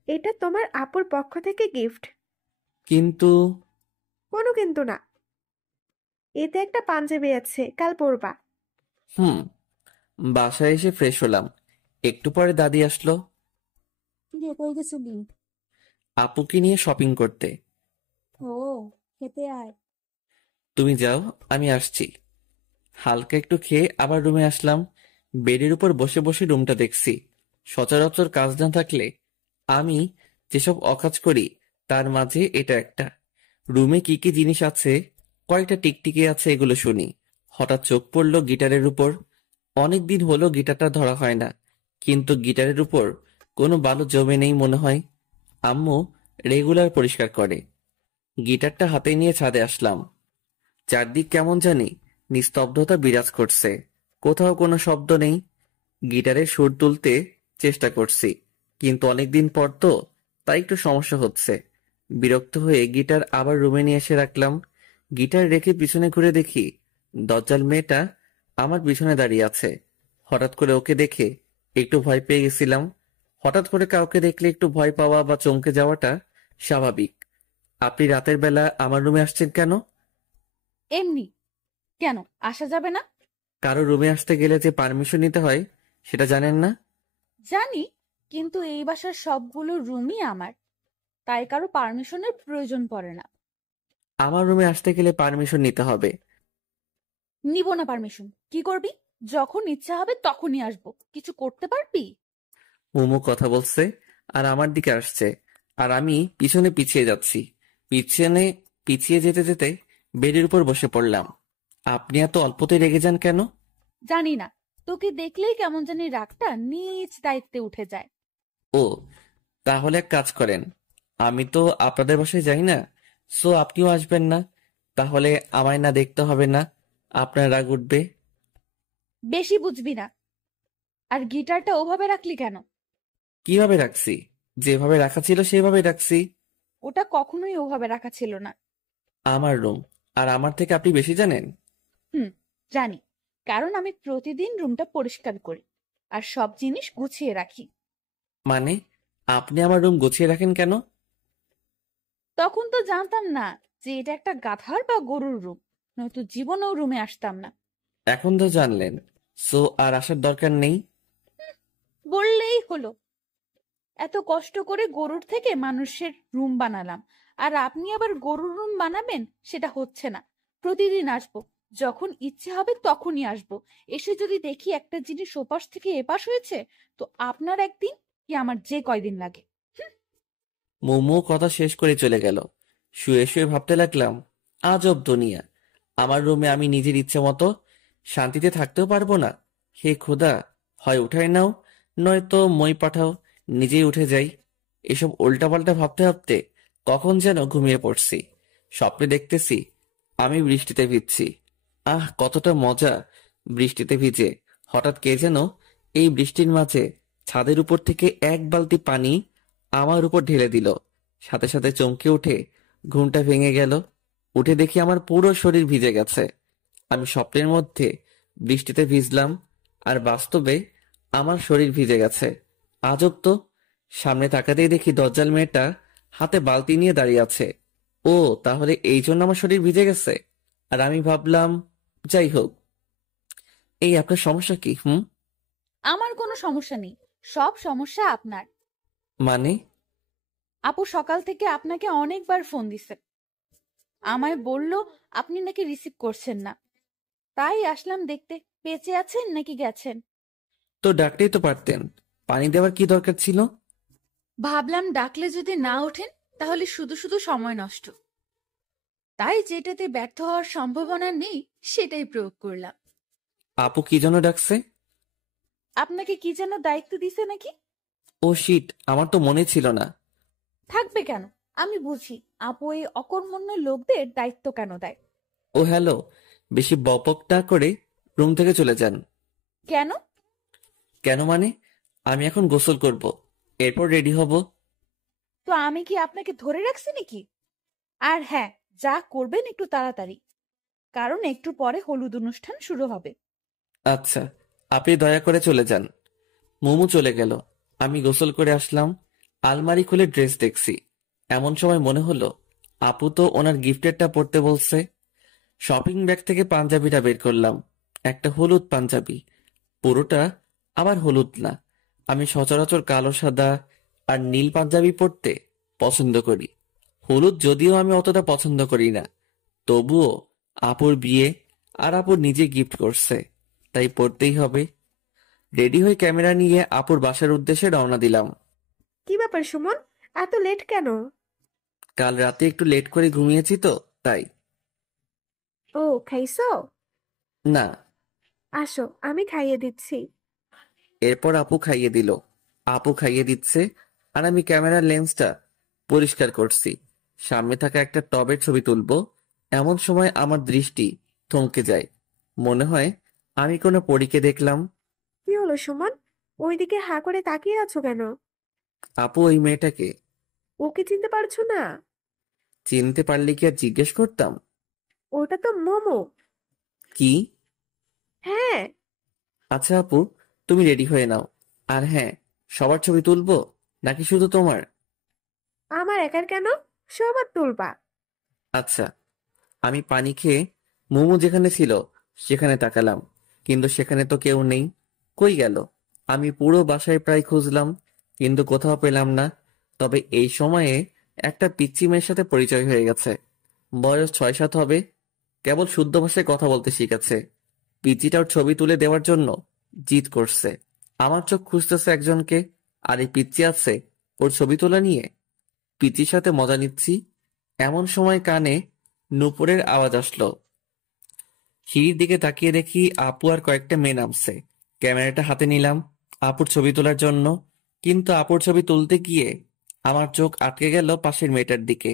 এটা তোমার আপুর পক্ষ থেকে গিফট। কিন্তু কোনো কিন্তু না, এতে একটা পাঞ্জাবি আছে, কাল পরবা। হুম। বাসায় এসে ফ্রেশ হলাম। একটু পরে দাদি আসলো কিরে, কই গেছিলি? আপুকে নিয়ে শপিং করতে। ও, খেতে আয়। তুমি যাও, আমি আসছি। হালকা একটু খেয়ে আবার রুমে আসলাম। বেডের উপর বসে বসে রুমটা দেখছি। সচরাচর কাজ না থাকলে আমি যেসব অকাজ করি তার মাঝে এটা একটা। রুমে কি কি জিনিস আছে, কয়টা টিকটিকি আছে, এগুলো শুনি। হঠাৎ চোখ পড়লো গিটারের উপর। অনেকদিন হলো গিটারটা ধরা হয় না, কিন্তু গিটারের উপর কোনো বালু জমে নেই মনে হয়। আম্মু রেগুলার পরিষ্কার করে। গিটারটা হাতে নিয়ে ছাদে আসলাম। চারদিক কেমন জানি নিস্তব্ধতা বিরাজ করছে, কোথাও কোনো শব্দ নেই। গিটারের সুর তুলতে চেষ্টা করছি, কিন্তু অনেকদিন পর তো, তাই একটু সমস্যা হচ্ছে। বিরক্ত হয়ে গিটার আবার রুমে নিয়ে এসে রাখলাম। গিটার রেখে পিছনে ঘুরে দেখি দজ্জাল মেয়েটা আমার পিছনে দাঁড়িয়ে আছে। হঠাৎ করে ওকে দেখে একটু ভয় পেয়ে গেছিলাম। হঠাৎ করে কাউকে দেখলে একটু ভয় পাওয়া বা চমকে যাওয়াটা স্বাভাবিক। আপনি রাতের বেলা আমার রুমে আসছেন কেন? এমনি। কেন আসা যাবে না? কারো রুমে আসতে গেলে যে পারমিশন নিতে হয় সেটা জানেন না? জানি, কিন্তু এই বাসার সবগুলো রুমই আমার, তাই কারো পারমিশনের প্রয়োজন পড়ে না। আমার রুমে আসতে গেলে পারমিশন নিতে হবে। নিব না পারমিশন। কি করবি? যখন ইচ্ছা হবে তখনই আসবো। কিছু করতে পারবি? মোমো কথা বলছে আর আমার দিকে আসছে, আর আমি পিছনে পিছিয়ে যাচ্ছি। পিছনে পিছিয়ে যেতে যেতে বেডের উপর বসে পড়লাম। আপনি এত অল্পতে রেগে যান কেন? জানি না, তোকে দেখলেই কেমন জানি রাগটা নিজ দায়িত্বে উঠে যায়। ও, তাহলে এক কাজ করেন, আমি তো আপনাদের বাসায় যাই না, সো আপনিও আসবেন না। তাহলে আমায় না দেখতে হবে না, আপনার রাগ উঠবে। বেশি বুঝবি না। আর গিটারটা ওভাবে রাখলি কেন? কিভাবে রাখছি? যেভাবে রাখা ছিল সেভাবে রাখছি। ওটা কখনোই ওভাবে রাখা ছিল না। আমার রুম, আর আমার থেকে আপনি বেশি জানেন? হুম, জানি। কারণ আমি প্রতিদিন রুমটা পরিষ্কার করি আর সব জিনিস গুছিয়ে রাখি। মানে, আপনি আমার রুম গুছিয়ে রাখেন কেন? তখন তো জানতাম না যে এটা একটা গাধার বা গরুর রুম, নয়তো জীবনেও রুমে আসতাম না। এখন তো জানলেন, সো আর আসার দরকার নেই। বললেই হলো। এত কষ্ট করে গরুর থেকে মানুষের রুম বানালাম, আর আপনি আবার গরুর রুম বানাবেন? সেটা হচ্ছে না। প্রতিদিন আসবো, যখন ইচ্ছে হবে তখনই আসবো। এসে যদি দেখি একটা জিনিস ওপাশ থেকে এপাশ হয়েছে, তো আপনার একদিন কি আমার যে কয়দিন লাগে। মোমো কথা শেষ করে চলে গেল। শুয়ে শুয়ে ভাবতে লাগলাম, আজব দুনিয়া। আমার রুমে আমি নিজের ইচ্ছে মতো শান্তিতে থাকতেও পারবো না। হে খোদা, হয় উঠাই নাও, নয়তো মই পাঠাও, নিজেই উঠে যাই। এসব উল্টাপাল্টা ভাবতে ভাবতে কখন যেন ঘুমিয়ে পড়ছি। স্বপ্নে দেখতেছি আমি বৃষ্টিতে ভিজছি। কতটা মজা বৃষ্টিতে ভিজে। হঠাৎ কে যেন এই বৃষ্টির মাঝে ছাদের উপর থেকে এক বালতি পানি আমার উপর ঢেলে দিল। সাথে সাথে চমকে উঠে ঘুমটা ভেঙে গেল। উঠে দেখি আমার পুরো শরীর ভিজে গেছে। আমি স্বপ্নের মধ্যে বৃষ্টিতে ভিজলাম, আর বাস্তবে আমার শরীর ভিজে গেছে। আজব তো। সামনে তাকাতেই দেখি দজ্জাল মেয়েটা হাতে বালতি নিয়ে দাঁড়িয়ে আছে। ও, তাহলে এই জন্য আমার শরীর ভিজে গেছে। আর আমি ভাবলাম, যাই হোক, এই আপনার সমস্যা কি? আমার কোনো সমস্যা নেই, সব সমস্যা আপনার। মানে? আপু সকাল থেকে আপনাকে অনেকবার ফোন দিছে, আমায় বলল আপনি নাকি রিসিভ করছেন না। তাই আসলাম দেখতে বেঁচে আছেন নাকি গেছেন। তো ডাকতেই তো পারতেন, পানি দেওয়ার কি দরকার ছিল? ভাবলাম ডাকলে যদি না ওঠেন তাহলে শুধু শুধু সময় নষ্ট, তাই যেটাতে ব্যর্থ হওয়ার সম্ভাবনা নেই সেটাই প্রয়োগ করলাম। আপু কি জন্য ডাকছে? আপনাকে কি যেন দায়িত্ব দিছে নাকি? ও শিট, আমার তো মনে ছিল না। থাকবে কেন, আমি বুঝি আপু এই অকর্মণ্য লোকদের দায়িত্ব কেন দেয়। ও হ্যালো, বেশি বকবক না করে রুম থেকে চলে যান। কেন? কেন মানে, আমি এখন গোসল করব, এরপর রেডি হব। তো আমি কি আপনাকে ধরে রাখছি নাকি? আর হ্যাঁ, যা করবেন একটু তাড়াতাড়ি, কারণ একটু পরে হলুদ অনুষ্ঠান শুরু হবে। আচ্ছা, আপনি দয়া করে চলে যান। মোমো চলে গেল। আমি গোসল করে আসলাম। আলমারি খুলে ড্রেস দেখছি। এমন সময় মনে হলো আপু তো ওনার গিফটেরটা পরতে বলছে। শপিং ব্যাগ থেকে পাঞ্জাবিটা বের করলাম। একটা হলুদ পাঞ্জাবি, পুরোটা আবার হলুদ না। আমি সচরাচর কালো, সাদা আর নীল পাঞ্জাবি পরতে পছন্দ করি। হলুদ যদিও আমি অতটা পছন্দ করি না, তবুও আপুর বিয়ে আর আপুর নিজে গিফট করছে, তাই পরতেই হবে। রেডি হয়ে ক্যামেরা নিয়ে আপুর বাসার উদ্দেশ্যে রওনা দিলাম। কি ব্যাপার সুমন, এত লেট কেন? কাল রাতে একটু লেট করে ঘুমিয়েছি তো, তাই। ও, খাইছো? না। আসো, আমি খাইয়ে দিচ্ছি। এরপর আপু খাইয়ে দিল। আপু খাইয়ে দিচ্ছে আর আমি ক্যামেরার লেন্সটা পরিষ্কার করছি। সামনে থাকা একটা টবের ছবি তুলবো, এমন সময় আমার দৃষ্টি থমকে যায়। মনে হয় আমি কোনো পরীকে দেখলাম। কি হলো সুমন, ওইদিকে হা করে তাকিয়ে আছো কেন? আপু ওই মেয়েটাকে ওকে চিনতে পারছো না? চিনতে পারলে কি আর জিজ্ঞেস করতাম? ওটা তো মোমো। কি? হ্যাঁ। আচ্ছা আপু, তুমি রেডি হয়ে নাও। আর হ্যাঁ, সবার ছবি তুলবো নাকি শুধু তোমার? আমার একার কেন, সবার তুলবা। আচ্ছা। আমি পানি খেয়ে মোমো যেখানে ছিল সেখানে তাকালাম, কিন্তু সেখানে তো কেউ নেই। কই গেল? আমি পুরো বাসায় প্রায় খুঁজলাম, কিন্তু কোথাও পেলাম না। তবে এই সময়ে একটা পিচ্চি মেয়ের সাথে পরিচয় হয়ে গেছে। বয়স 6-7 হবে, কেবল শুদ্ধ ভাষায় কথা বলতে শিখেছে। পিচ্চিটার ছবি তুলে দেওয়ার জন্য জিদ করছে। আমার চোখ খুঁজতেছে একজনকে, আর এই পিচ্চি আছে ওর ছবি তোলা নিয়ে। পিচ্চির সাথে মজা নিচ্ছি, এমন সময় কানে নূপুরের আওয়াজ আসলো। সিঁড়ির দিকে তাকিয়ে দেখি আপু আর কয়েকটা মেয়ে নামছে। ক্যামেরাটা হাতে নিলাম আপুর ছবি তোলার জন্য, কিন্তু আপুর ছবি তুলতে গিয়ে আমার চোখ আটকে গেল পাশের মেয়েটার দিকে।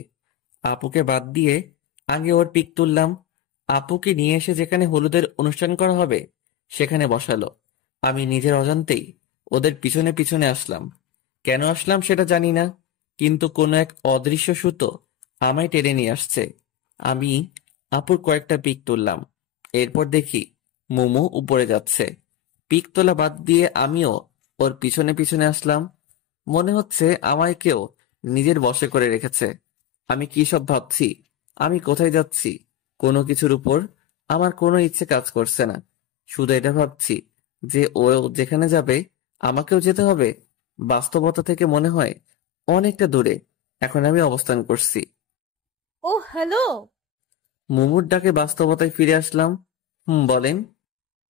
আপুকে বাদ দিয়ে আগে ওর পিক তুললাম। আপুকে নিয়ে এসে যেখানে হলুদের অনুষ্ঠান করা হবে সেখানে বসালো। আমি নিজের অজান্তেই ওদের পিছনে পিছনে আসলাম। কেন আসলাম সেটা জানি না, কিন্তু কোনো এক অদৃশ্য সুতো আমায় টেনে নিয়ে আসছে। আমি আপুর কয়েকটা পিক তুললাম। এরপর দেখি মোমো উপরে যাচ্ছে। পিক তোলা বাদ দিয়ে আমিও ওর পিছনে পিছনে আসলাম। মনে হচ্ছে আমায় কেউ নিজের বশে করে রেখেছে। আমি কি সব ভাবছি? আমি কোথায় যাচ্ছি? কোনো কিছুর উপর আমার কোনো ইচ্ছে কাজ করছে না। শুধু এটা ভাবছি যে ও যেখানে যাবে আমাকেও যেতে হবে। বাস্তবতা থেকে মনে হয় অনেকটা দূরে এখন আমি অবস্থান করছি। ও হ্যালো। মুমুর ডাকে বাস্তবতায় ফিরে আসলাম। বলেন।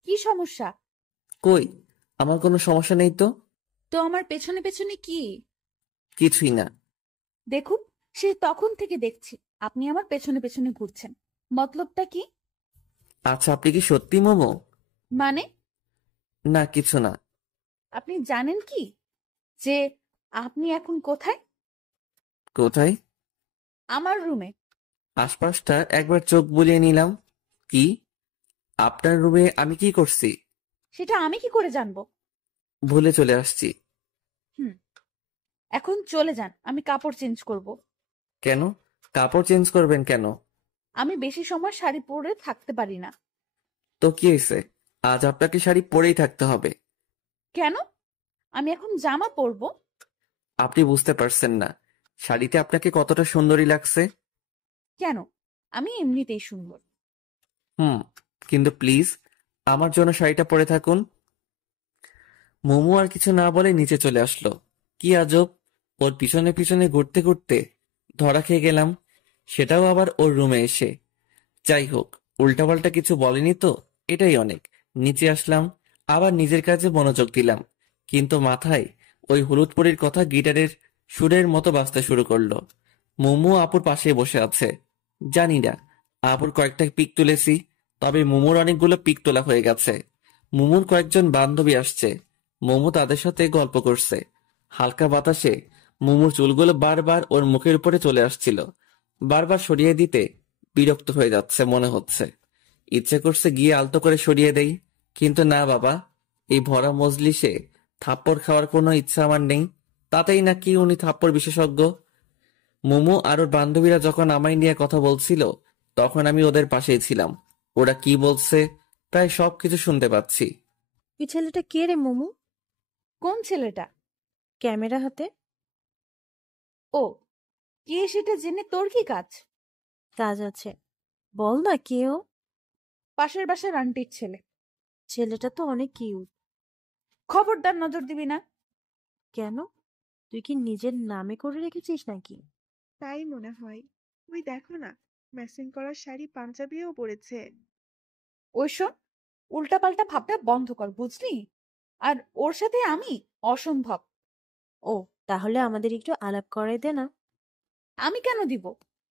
কি সমস্যা? কই, আমার কোনো সমস্যা নেই তো। তো আমার পেছনে পেছনে কি? কিছুই না। দেখুন, সে তখন থেকে দেখছি আপনি আমার পেছনে পেছনে ঘুরছেন। মতলবটা কি? আচ্ছা, আপনি কি সত্যি মোমো? মানে? না, কিছু না। আপনি জানেন কি যে আপনি এখন কোথায়? কোথায়? আমার রুমে। আশপাশটা একবার চোখ বুলিয়ে নিলাম। কি? আপনার রুমে আমি কি করছি? সেটা আমি কি করে জানবো? ভুলে চলে আসছি। হুম, এখন চলে যান, আমি কাপড় চেঞ্জ করব। কেন? কাপড় চেঞ্জ করবেন কেন? আমি বেশি সময় শাড়ি পরে থাকতে পারি না। তো কি হয়েছে? আজ আপনাকে শাড়ি পরেই থাকতে হবে। কেন? আমি এখন জামা পরবো। আপনি বুঝতে পারছেন না শাড়িতে আপনাকে কতটা সুন্দরী লাগছে। কেন? আমি এমনিতেই সুন্দর। হুম, কিন্তু প্লিজ আমার জন্য শাড়িটা পরে থাকুন। মোমো আর কিছু না বলে নিচে চলে আসলো। কি আজব, ওর পিছনে পিছনে ঘুরতে ঘুরতে ধরা খেয়ে গেলাম, সেটাও আবার ওর রুমে এসে। যাই হোক, উল্টাপাল্টা কিছু বলেনি তো, এটাই অনেক। নিচে আসলাম, আবার নিজের কাজে মনোযোগ দিলাম, কিন্তু মাথায় ওই হলুদ পরীর কথা গিটারের সুরের মতো বাজতে শুরু করলো। মোমো আপুর পাশে বসে আছে। জানি না আপুর কয়েকটা পিক তুলেছি, তবে মোমোর অনেকগুলো পিক তোলা হয়ে গেছে। মোমোর কয়েকজন বান্ধবী আসছে, মোমো তাদের সাথে গল্প করছে। হালকা বাতাসে মোমোর চুলগুলো বারবার ওর মুখের উপরে চলে আসছিল। বারবার সরিয়ে দিতে বিরক্ত হয়ে যাচ্ছে মনে হচ্ছে। ইচ্ছে করছে গিয়ে আলতো করে সরিয়ে দেই, কিন্তু না বাবা, এই ভরা মজলিসে থাপ্পড় খাওয়ার কোনো ইচ্ছা আমার নেই। তাতেই নাকি উনি থাপ্পড় বিশেষজ্ঞ। মোমো আর ওর বান্ধবীরা যখন আমায় নিয়ে কথা বলছিল, তখন আমি ওদের পাশেই ছিলাম। ওরা কি বলছে প্রায় সবকিছু শুনতে পাচ্ছি। ওই ছেলেটা কে রে মোমো? কোন ছেলেটা? ক্যামেরা হাতে। ও, কে সেটা জেনে তোর কি কাজ? কাজ আছে, বল না কেউ। পাশের বাসার আন্টির ছেলে। ছেলেটা তো অনেক কিউট। খবরদার নজর দিবি না। কেন? তুই কি নিজের নামে করে রেখেছিস নাকি? তাই মনে হয়। ওই দেখো না, ম্যাচিং করা শাড়ি পাঞ্জাবিও পরেছে। ওই শোন, উল্টাপাল্টা ভাবটা বন্ধ কর, বুঝলি? আর ওর সাথে আমি অসম্ভব। ও, তাহলে আমাদের একটু আলাপ করাই দে না। আমি কেন দিব?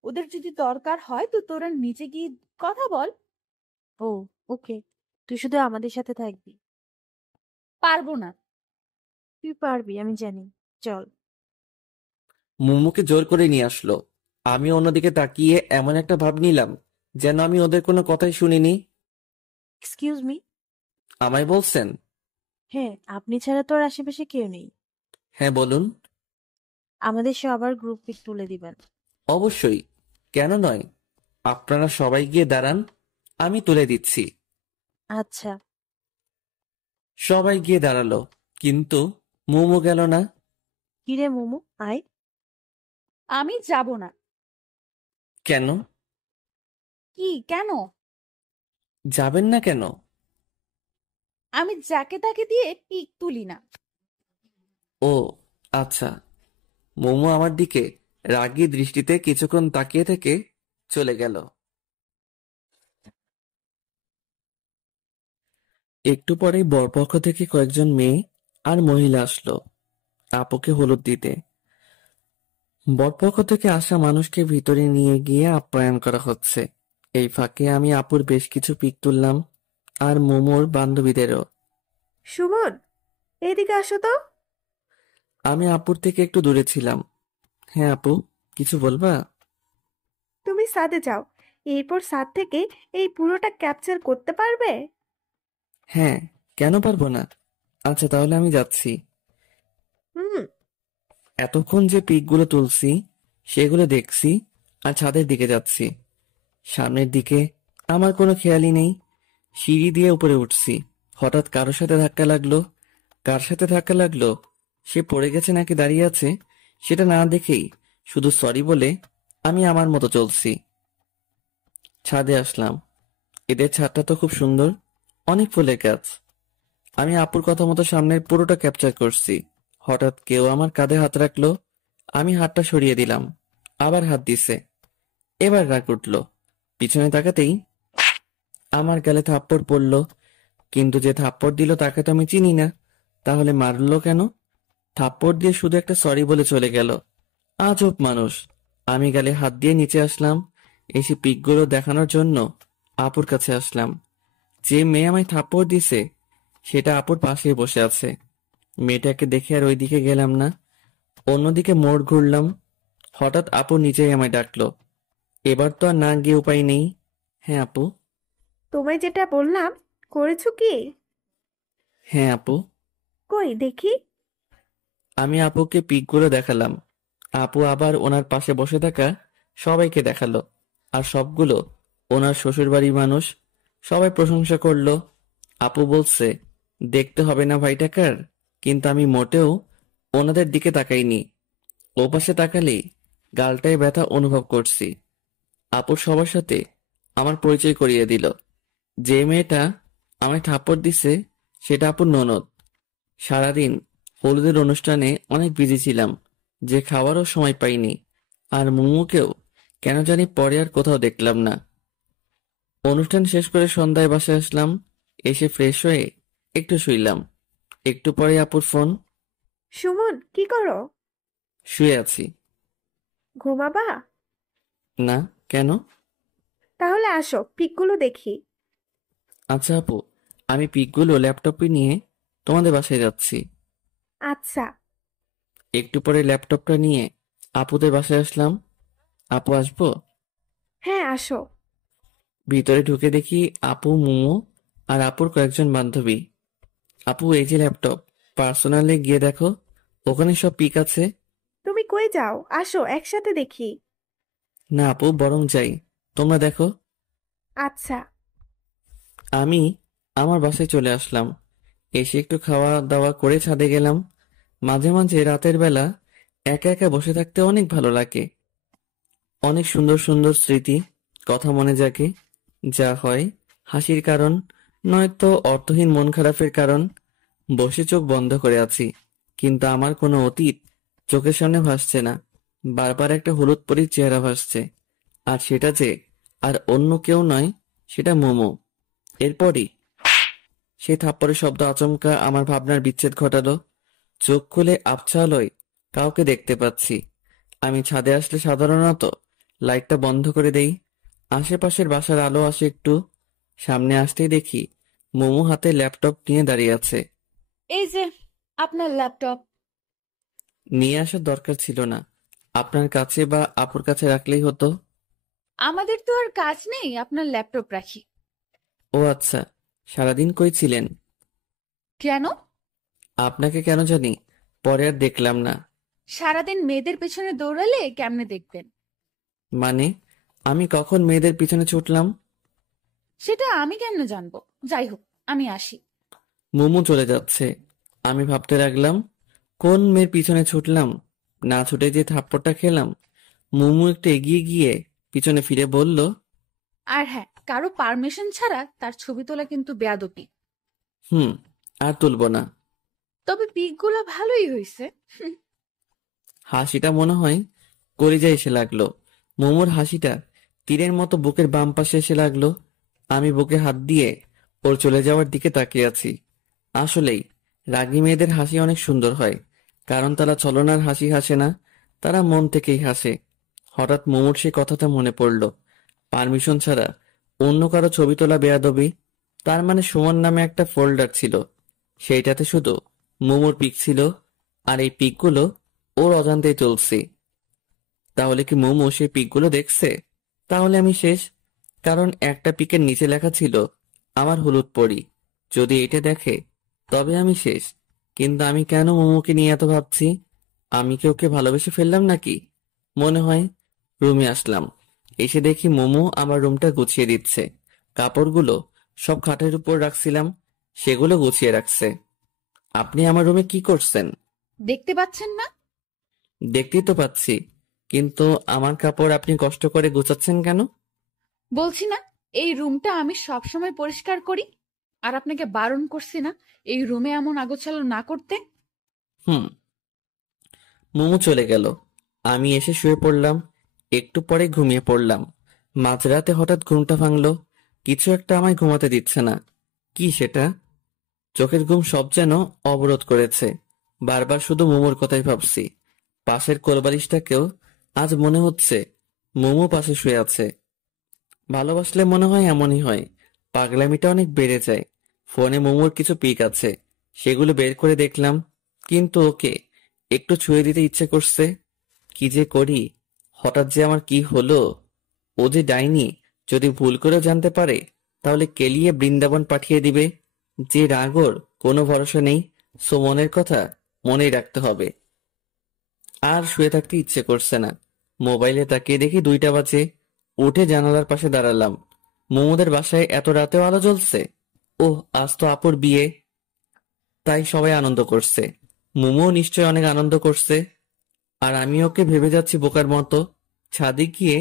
ওদের যদি দরকার হয় তো তোরা নিচে গিয়ে কথা বল। ও, ওকে, তুই শুধু আমাদের সাথে থাকবি। পারবো না। তুই পারবি, আমি জানি। চল। মোমোকে জোর করে নিয়ে আসলো। আমি অন্যদিকে তাকিয়ে এমন একটা ভাব নিলাম যেন আমি ওদের কোনো কথাই শুনিনি। Excuse me. আমায় বলছেন? হ্যাঁ, আপনি ছাড়া তো আর আশেপাশে কেউ নেই। হ্যাঁ, বলুন। আমাদের সবার গ্রুপ পিক তুলে দিবেন। অবশ্যই, কেন নয়। আপনারা সবাই গিয়ে দাঁড়ান, আমি তুলে দিচ্ছি। আচ্ছা। সবাই গিয়ে দাঁড়ালো, কিন্তু মোমো গেল না। কিরে মোমো, আয়। আমি যাব না। কেন? কি কেন? যাবেন না কেন? আমি যাকে তাকে দিয়ে পিক তুলি না। ও আচ্ছা। মোমো আমার দিকে রাগী দৃষ্টিতে কিছুক্ষণ তাকিয়ে থেকে চলে গেল। একটু পরেই বরপক্ষ থেকে কয়েকজন মেয়ে আর মহিলা আসলো আপুকে হলুদ দিতে। বরপক্ষ থেকে আসা মানুষকে ভিতরে নিয়ে গিয়ে আপ্যায়ন করা হচ্ছে। এই ফাঁকে আমি আপুর বেশ কিছু পিক তুললাম, আর মোমোর বান্ধবীদেরও। সুমন, এদিকে আসো তো। আমি আপুর থেকে একটু দূরে ছিলাম। হ্যাঁ আপু, কিছু বলবা? তুমি ছাদে যাও, এরপর ছাদ থেকে এই পুরোটা ক্যাপচার করতে পারবে? হ্যাঁ, কেন পারবো না। আচ্ছা তাহলে আমি যাচ্ছি। হুম। এতক্ষণ যে পিকগুলো তুলছি সেগুলো দেখছি, আর ছাদের দিকে যাচ্ছি। সামনের দিকে আমার কোনো খেয়ালই নেই। সিঁড়ি দিয়ে উপরে উঠছি, হঠাৎ কারোর সাথে ধাক্কা লাগলো। কার সাথে ধাক্কা লাগলো, সে পড়ে গেছে নাকি দাঁড়িয়ে আছে, সেটা না দেখেই শুধু সরি বলে আমি আমার মতো চলছি। ছাদে আসলাম। এদের ছাদটা তো খুব সুন্দর, অনেক ফুলের গাছ। আমি আপুর কথা মতো সামনের পুরোটা ক্যাপচার করছি। হঠাৎ কেউ আমার কাঁধে হাত রাখলো। আমি হাতটা সরিয়ে দিলাম, আবার হাত দিছে। এবার রাগ উঠলো। পিছনে তাকাতেই আমার গালে থাপ্পড় পড়ল, কিন্তু যে থাপ্পড় দিল তাকে তো আমি চিনি না, তাহলে মারলো কেন? থাপ্পড় দিয়ে শুধু একটা সরি বলে চলে গেল। আজব মানুষ। আমি গালে হাত দিয়ে নিচে আসলাম, এসে পিকগুলো দেখানোর জন্য আপুর কাছে আসলাম। যে মেয়ে আমায় থাপ্পড় দিছে সেটা আপুর পাশেই বসে আছে। মেয়েটাকে দেখে আর ওইদিকে গেলাম না, অন্যদিকে মোড় ঘুরলাম। হঠাৎ আপু নিচেই আমায় ডাকলো। এবার তো আর না গিয়ে উপায় নেই। হ্যাঁ আপু। তোমায় যেটা বললাম করেছো কি? হ্যাঁ আপু। কই দেখি। আমি আপুকে পিকগুলো দেখালাম। আপু আবার ওনার পাশে বসে থাকা সবাইকে দেখালো, আর সবগুলো ওনার শ্বশুরবাড়ির মানুষ। সবাই প্রশংসা করলো। আপু বলছে দেখতে হবে না ভাইটাকার, কিন্তু আমি মোটেও ওনাদের দিকে তাকাইনি। ও পাশে তাকালেই গালটায় ব্যথা অনুভব করছি। আপুর সবার সাথে আমার পরিচয় করিয়ে দিল। যে মেয়েটা আমায় থাপ্পড় দিছে সেটা আপুর ননদ। সারাদিন হলুদের অনুষ্ঠানে অনেক বিজি ছিলাম, যে খাওয়ারও সময় পাইনি। আর মুমুকেও কেন জানি পরে আর কোথাও দেখলাম না। অনুষ্ঠান শেষ করে সন্ধ্যায় বাসায় আসলাম। এসে ফ্রেশ হয়ে একটু শুইলাম। একটু পরে আপুর ফোন। সুমন, কি করো? শুয়ে আছি। ঘুমাবা? না, কেন? তাহলে আসো পিকগুলো দেখি। আচ্ছা আপু, আমি পিকগুলো ল্যাপটপে নিয়ে তোমাদের বাসায় যাচ্ছি। আচ্ছা। একটু পরে ল্যাপটপটা নিয়ে আপুদের বাসায় আসলাম। আপু আসবো? হ্যাঁ আসো। ভিতরে ঢুকে দেখি আপু, মুমু আর আপুর কয়েকজন বান্ধবী। আপু এই যে ল্যাপটপ, পার্সোনালে গিয়ে দেখো, ওখানে সব পিক আছে। তুমি কই যাও, আসো একসাথে দেখি। না আপু, বরং যাই, তোমরা দেখো। আচ্ছা। আমি আমার বাসায় চলে আসলাম। এসে একটু খাওয়া দাওয়া করে ছাদে গেলাম। মাঝে মাঝে রাতের বেলা একা একা বসে থাকতে অনেক ভালো লাগে। অনেক সুন্দর সুন্দর স্মৃতি, কথা মনে জাগে। যা হয় হাসির কারণ, নয়তো অর্থহীন মন খারাপের কারণ। বসে চোখ বন্ধ করে আছি, কিন্তু আমার কোনো অতীত চোখের সামনে ভাসছে না। বারবার একটা হলুদ পরীর চেহারা ভাসছে, আর সেটা যে আর অন্য কেউ নয়, সেটা মোমো। এরপরই সেই থাপ্পড়ের শব্দ আচমকা আমার ভাবনার বিচ্ছেদ ঘটালো। চোখ খুলে আবছা আলোয় কাউকে দেখতে পাচ্ছি। আমি ছাদে আসলে সাধারণত লাইটটা বন্ধ করে দেই। আশেপাশের বাসার আলো আসে একটু। সামনে আসতেই দেখি মোমো হাতে ল্যাপটপ নিয়ে দাঁড়িয়ে আছে। এই যে আপনার ল্যাপটপ। নিয়ে আসার দরকার ছিল না, আপনার কাছে বা আপুর কাছে রাখলেই হতো। আমাদের তো আর কাজ নেই আপনার ল্যাপটপ রাখি। ও আচ্ছা, সারাদিন কই ছিলেন? কেন? আপনাকে কেন জানি পরে আর দেখলাম না। সারাদিন মেয়েদের পেছনে দৌড়ালে কেমনে দেখবেন? মানে, আমি কখন মেয়েদের পিছনে ছুটলাম? সেটা আমি কেন জানবো? যাই হোক, আমি আসি। মোমো চলে যাচ্ছে। আমি ভাবতে লাগলাম, কোন মেয়ের পিছনে ছুটলাম? না ছুটে যে থাপ্পড়টা খেলাম। মোমো একটু এগিয়ে গিয়ে পিছনে ফিরে বলল, আর হ্যাঁ, কারো পারমিশন ছাড়া তার ছবি তোলা কিন্তু বেয়াদবি। হুম, আর তুলব না। তবে পিকগুলো ভালোই হয়েছে। হাসিটা মনে হয় কলিজায় এসে লাগলো। মোমোর হাসিটা তীরের মতো বুকের বাম পাশে এসে লাগলো। আমি বুকে হাত দিয়ে ওর চলে যাওয়ার দিকে তাকিয়ে আছি। আসলেই রাগী মেয়েদের হাসি অনেক সুন্দর হয়, কারণ তারা ছলনার হাসি হাসে না, তারা মন থেকেই হাসে। হঠাৎ মোমোর সেই কথাটা মনে পড়ল, পারমিশন ছাড়া অন্য কারো ছবি তোলা বেয়াদবি। তার মানে সুমন নামে একটা ফোল্ডার ছিল, সেইটাতে শুধু মোমোর পিক ছিল, আর এই পিকগুলো ওর অজান্তেই চলছে। তাহলে কি মোমো সেই পিকগুলো দেখছে? তাহলে আমি শেষ, কারণ একটা পিকের নিচে লেখা ছিল আমার হলুদ পরি। যদি এটা দেখে তবে আমি শেষ। কিন্তু আমি কেন মোমোকে নিয়ে এত ভাবছি? আমি কি ওকে ভালোবেসে ফেললাম নাকি? মনে হয়। রুমে আসলাম, এসে দেখি মোমো আমার রুমটা গুছিয়ে দিচ্ছে। কাপড়গুলো সব খাটের উপর রাখছিলাম, সেগুলো গুছিয়ে রাখছে। আপনি আমার রুমে কি করছেন? দেখতে পাচ্ছেন না? দেখতেই তো পাচ্ছি, কিন্তু আমার কাপড় আপনি কষ্ট করে গুছাচ্ছেন কেন? বলছি না, এই রুমটা আমি সবসময় পরিষ্কার করি। আর আপনাকে বারণ করছি না এই রুমে এমন আগোছালো না করতে? হুম। মোমো চলে গেল। আমি এসে শুয়ে পড়লাম। একটু পরে ঘুমিয়ে পড়লাম। মাঝরাতে হঠাৎ ঘুমটা ভাঙলো। কিছু একটা আমায় ঘুমাতে দিচ্ছে না। কি সেটা? চোখের ঘুম সব যেন অবরোধ করেছে। বারবার শুধু মোমোর কথাই ভাবছি। পাশের কোলবালিশটাকেও আজ মনে হচ্ছে মোমো পাশে শুয়ে আছে। ভালোবাসলে মনে হয় এমনই হয়, পাগলামিটা অনেক বেড়ে যায়। ফোনে মোমোর কিছু পিক আছে, সেগুলো বের করে দেখলাম, কিন্তু ওকে একটু ছুঁয়ে দিতে ইচ্ছে করছে। কি যে করি, হঠাৎ যে আমার কি হলো? ও যে ডাইনি, যদি ভুল করেও জানতে পারে তাহলে কেলিয়ে বৃন্দাবন পাঠিয়ে দিবে। যে রাগর কোনো ভরসা নেই। সো মনের কথা মনেই রাখতে হবে। আর শুয়ে থাকতে ইচ্ছে করছে না। মোবাইলে তাকিয়ে দেখি 2টা বাজে। উঠে জানালার পাশে দাঁড়ালাম। মোমোদের বাসায় এত রাতেও আলো জ্বলছে। ওহ, আজ তো আপুর বিয়ে, তাই সবাই আনন্দ করছে। মোমো নিশ্চয় অনেক আনন্দ করছে। আর আমি ওকে ভেবে যাচ্ছি বোকার মতো, ছাদে গিয়ে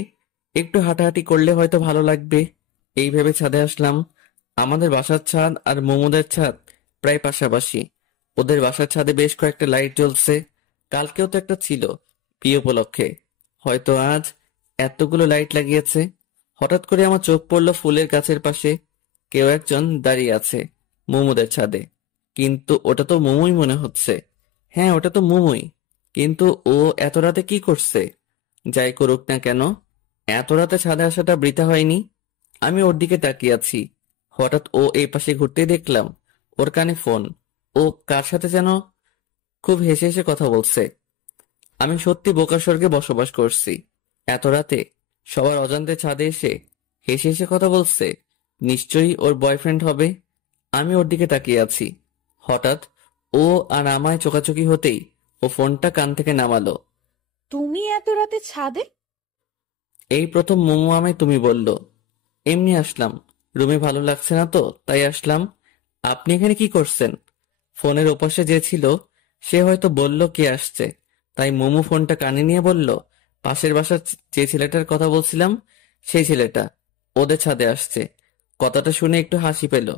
একটু হাঁটাহাঁটি করলে হয়তো ভালো লাগবে। এই ভেবে ছাদে আসলাম। আমাদের বাসার ছাদ আর মোমোদের ছাদ প্রায় পাশাপাশি। ওদের বাসার ছাদে বেশ কয়েকটা লাইট জ্বলছে। কালকেও তো একটা ছিল, বিয়ে উপলক্ষে। হয়তো আজ এতগুলো লাইট লাগিয়েছে। হঠাৎ করে আমার চোখ পড়লো ফুলের গাছের পাশে কেউ একজন দাঁড়িয়ে আছে মোমোদের ছাদে। কিন্তু ওটা তো মোমোই মনে হচ্ছে। হ্যাঁ, ওটা তো মোমোই। কিন্তু ও এত রাতে কি করছে? যাই করুক না কেন, এত রাতে ছাদে আসাটা বৃথা হয়নি। আমি ওর দিকে তাকিয়ে আছি। হঠাৎ ও এই পাশে ঘুরতেই দেখলাম ওর কানে ফোন। ও কার সাথে যেন খুব হেসে হেসে কথা বলছে। আমি সত্যি বোকার স্বর্গে বসবাস করছি। এত রাতে সবার অজান্তে ছাদে এসে হেসে হেসে কথা বলছে। নিশ্চয়ই ওর বয়ফ্রেন্ড হবে। আমি ওর দিকে তাকিয়ে আছি। হঠাৎ ও আর আমায় চোখাচোখি হতেই ও ফোনটা কান থেকে নামালো। তুমি এত রাতে ছাদে? এই প্রথম মোমো আমায় তুমি বলল। এমনি আসলাম, রুমে ভালো লাগছে না তো তাই আসলাম। আপনি এখানে কি করছেন? ফোনের ওপাশে যে ছিল সে হয়তো বলল কে আসছে, তাই মোমো ফোনটা কানে নিয়ে বলল, পাশের বাসার যে ছেলেটার কথা বলছিলাম সেই ছেলেটা ওদের ছাদে আসছে। কথাটা শুনে একটু হাসি পেল।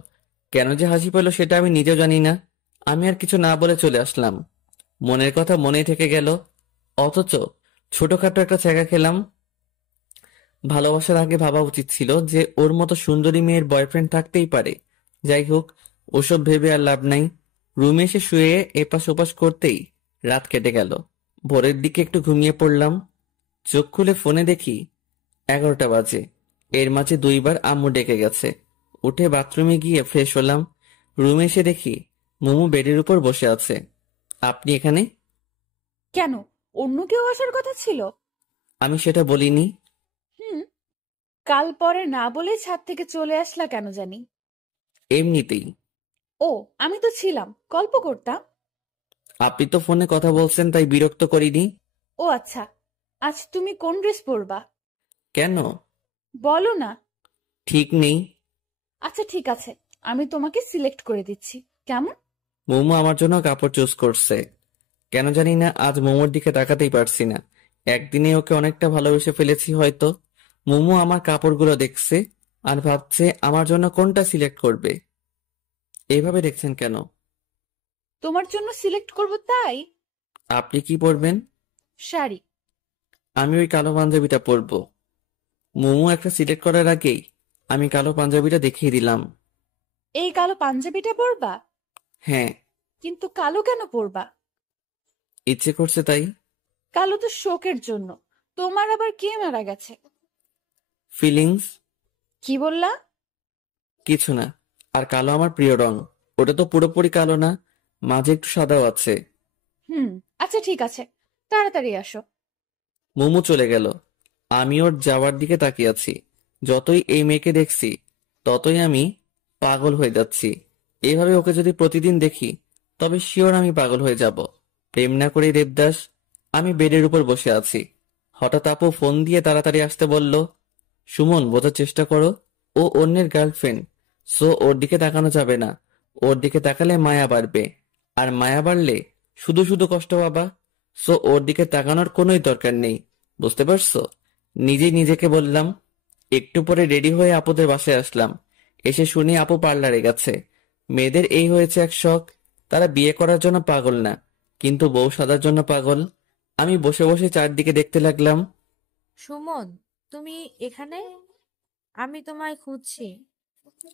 কেন যে হাসি পেল সেটা আমি নিজেও জানি না। আমি আর কিছু না বলে চলে আসলাম। মনের কথা মনেই থেকে গেল, অথচ ছোটখাটো একটা ছ্যাঁকা খেলাম। ভালোবাসার আগে ভাবা উচিত ছিল যে ওর মতো সুন্দরী মেয়ের বয়ফ্রেন্ড থাকতেই পারে। যাই হোক, ওসব ভেবে আর লাভ নাই। রুমে এসে শুয়ে এপাশ ওপাশ করতেই রাত কেটে গেল। ভোরের দিকে একটু ঘুমিয়ে পড়লাম। চোখ খুলে ফোনে দেখি 11টা বাজে। এর মাঝে 2বার আম্মু ডেকে গেছে। উঠে বাথরুমে গিয়ে ফ্রেশ হলাম। রুমে এসে দেখি মোমো বেডের উপর বসে আছে। আপনি এখানে? কেন, অন্য কেউ আসার কথা ছিল? আমি সেটা বলিনি। হুম, কাল পরে না বলে ছাদ থেকে চলে আসলা কেন জানি? এমনিতেই। ও, আমি তো ছিলাম, গল্প করতাম। আপনি তো ফোনে কথা বলছেন তাই বিরক্ত করিনি। ও আচ্ছা, আজ তুমি কোন ড্রেস পরবা? কেন? বলো না। ঠিক নেই। আচ্ছা ঠিক আছে, আমি তোমাকে সিলেক্ট করে দিচ্ছি, কেমন? মোমো আমার জন্য কাপড় চুজ করছে। কেন জানি না আজ মোমোর দিকে তাকাতেই পারছি না। একদিনে ওকে অনেকটা ভালোবেসে ফেলেছি হয়তো। মোমো আমার কাপড়গুলো দেখছে আর ভাবছে আমার জন্য কোনটা সিলেক্ট করবে। এইভাবে দেখছেন কেন? তোমার জন্য সিলেক্ট করব তাই। আপনি কি পরবেন? শাড়ি। আমি ওই কালো পাঞ্জাবিটা পরবো। মোমো একটা সিলেক্ট করার আগেই আমি কালো পাঞ্জাবিটা দেখিয়ে দিলাম। এই কালো পাঞ্জাবিটা পরবা? হ্যাঁ, কিন্তু কালো কেন পরবা? ইচ্ছে করছে তাই। কালো তো শোকের জন্য। তোমার আবার কে মারা গেছে? ফিলিংস। কি বললা? কিছু না। আর কালো আমার প্রিয় রং। ওটা তো পুরোপুরি কালো না, মাঝে একটু সাদাও আছে। হুম, আচ্ছা ঠিক আছে, তাড়াতাড়ি আসো। মোমো চলে গেল। আমি ওর যাওয়ার দিকে তাকিয়ে আছি। যতই এই মেয়েকে দেখছি ততই আমি পাগল হয়ে যাচ্ছি। এইভাবে ওকে যদি প্রতিদিন দেখি তবে শিওর আমি পাগল হয়ে যাব। প্রেম না করেই দেবদাস। আমি বেডের উপর বসে আছি। হঠাৎ আপু ফোন দিয়ে তাড়াতাড়ি আসতে বলল। সুমন, বোঝার চেষ্টা করো, ও অন্যের গার্লফ্রেন্ড। সো ওর দিকে তাকানো যাবে না। ওর দিকে তাকালে মায়া বাড়বে, আর মায়া বাড়লে শুধু শুধু কষ্ট পাবা। সো ওর দিকে তাকানোর কোনোই দরকার নেই, বুঝতে পারছো? নিজেই নিজেকে বললাম। একটু পরে রেডি হয়ে আপুদের বাসায় আসলাম। এসে শুনি আপু পার্লারে গেছে। মেয়েদের এই হয়েছে এক শখ, তারা বিয়ে করার জন্য পাগল না, কিন্তু বউ সাজার জন্য পাগল। আমি বসে বসে চারদিকে দেখতে লাগলাম। সুমন, তুমি এখানে? আমি তোমায় খুঁজছি।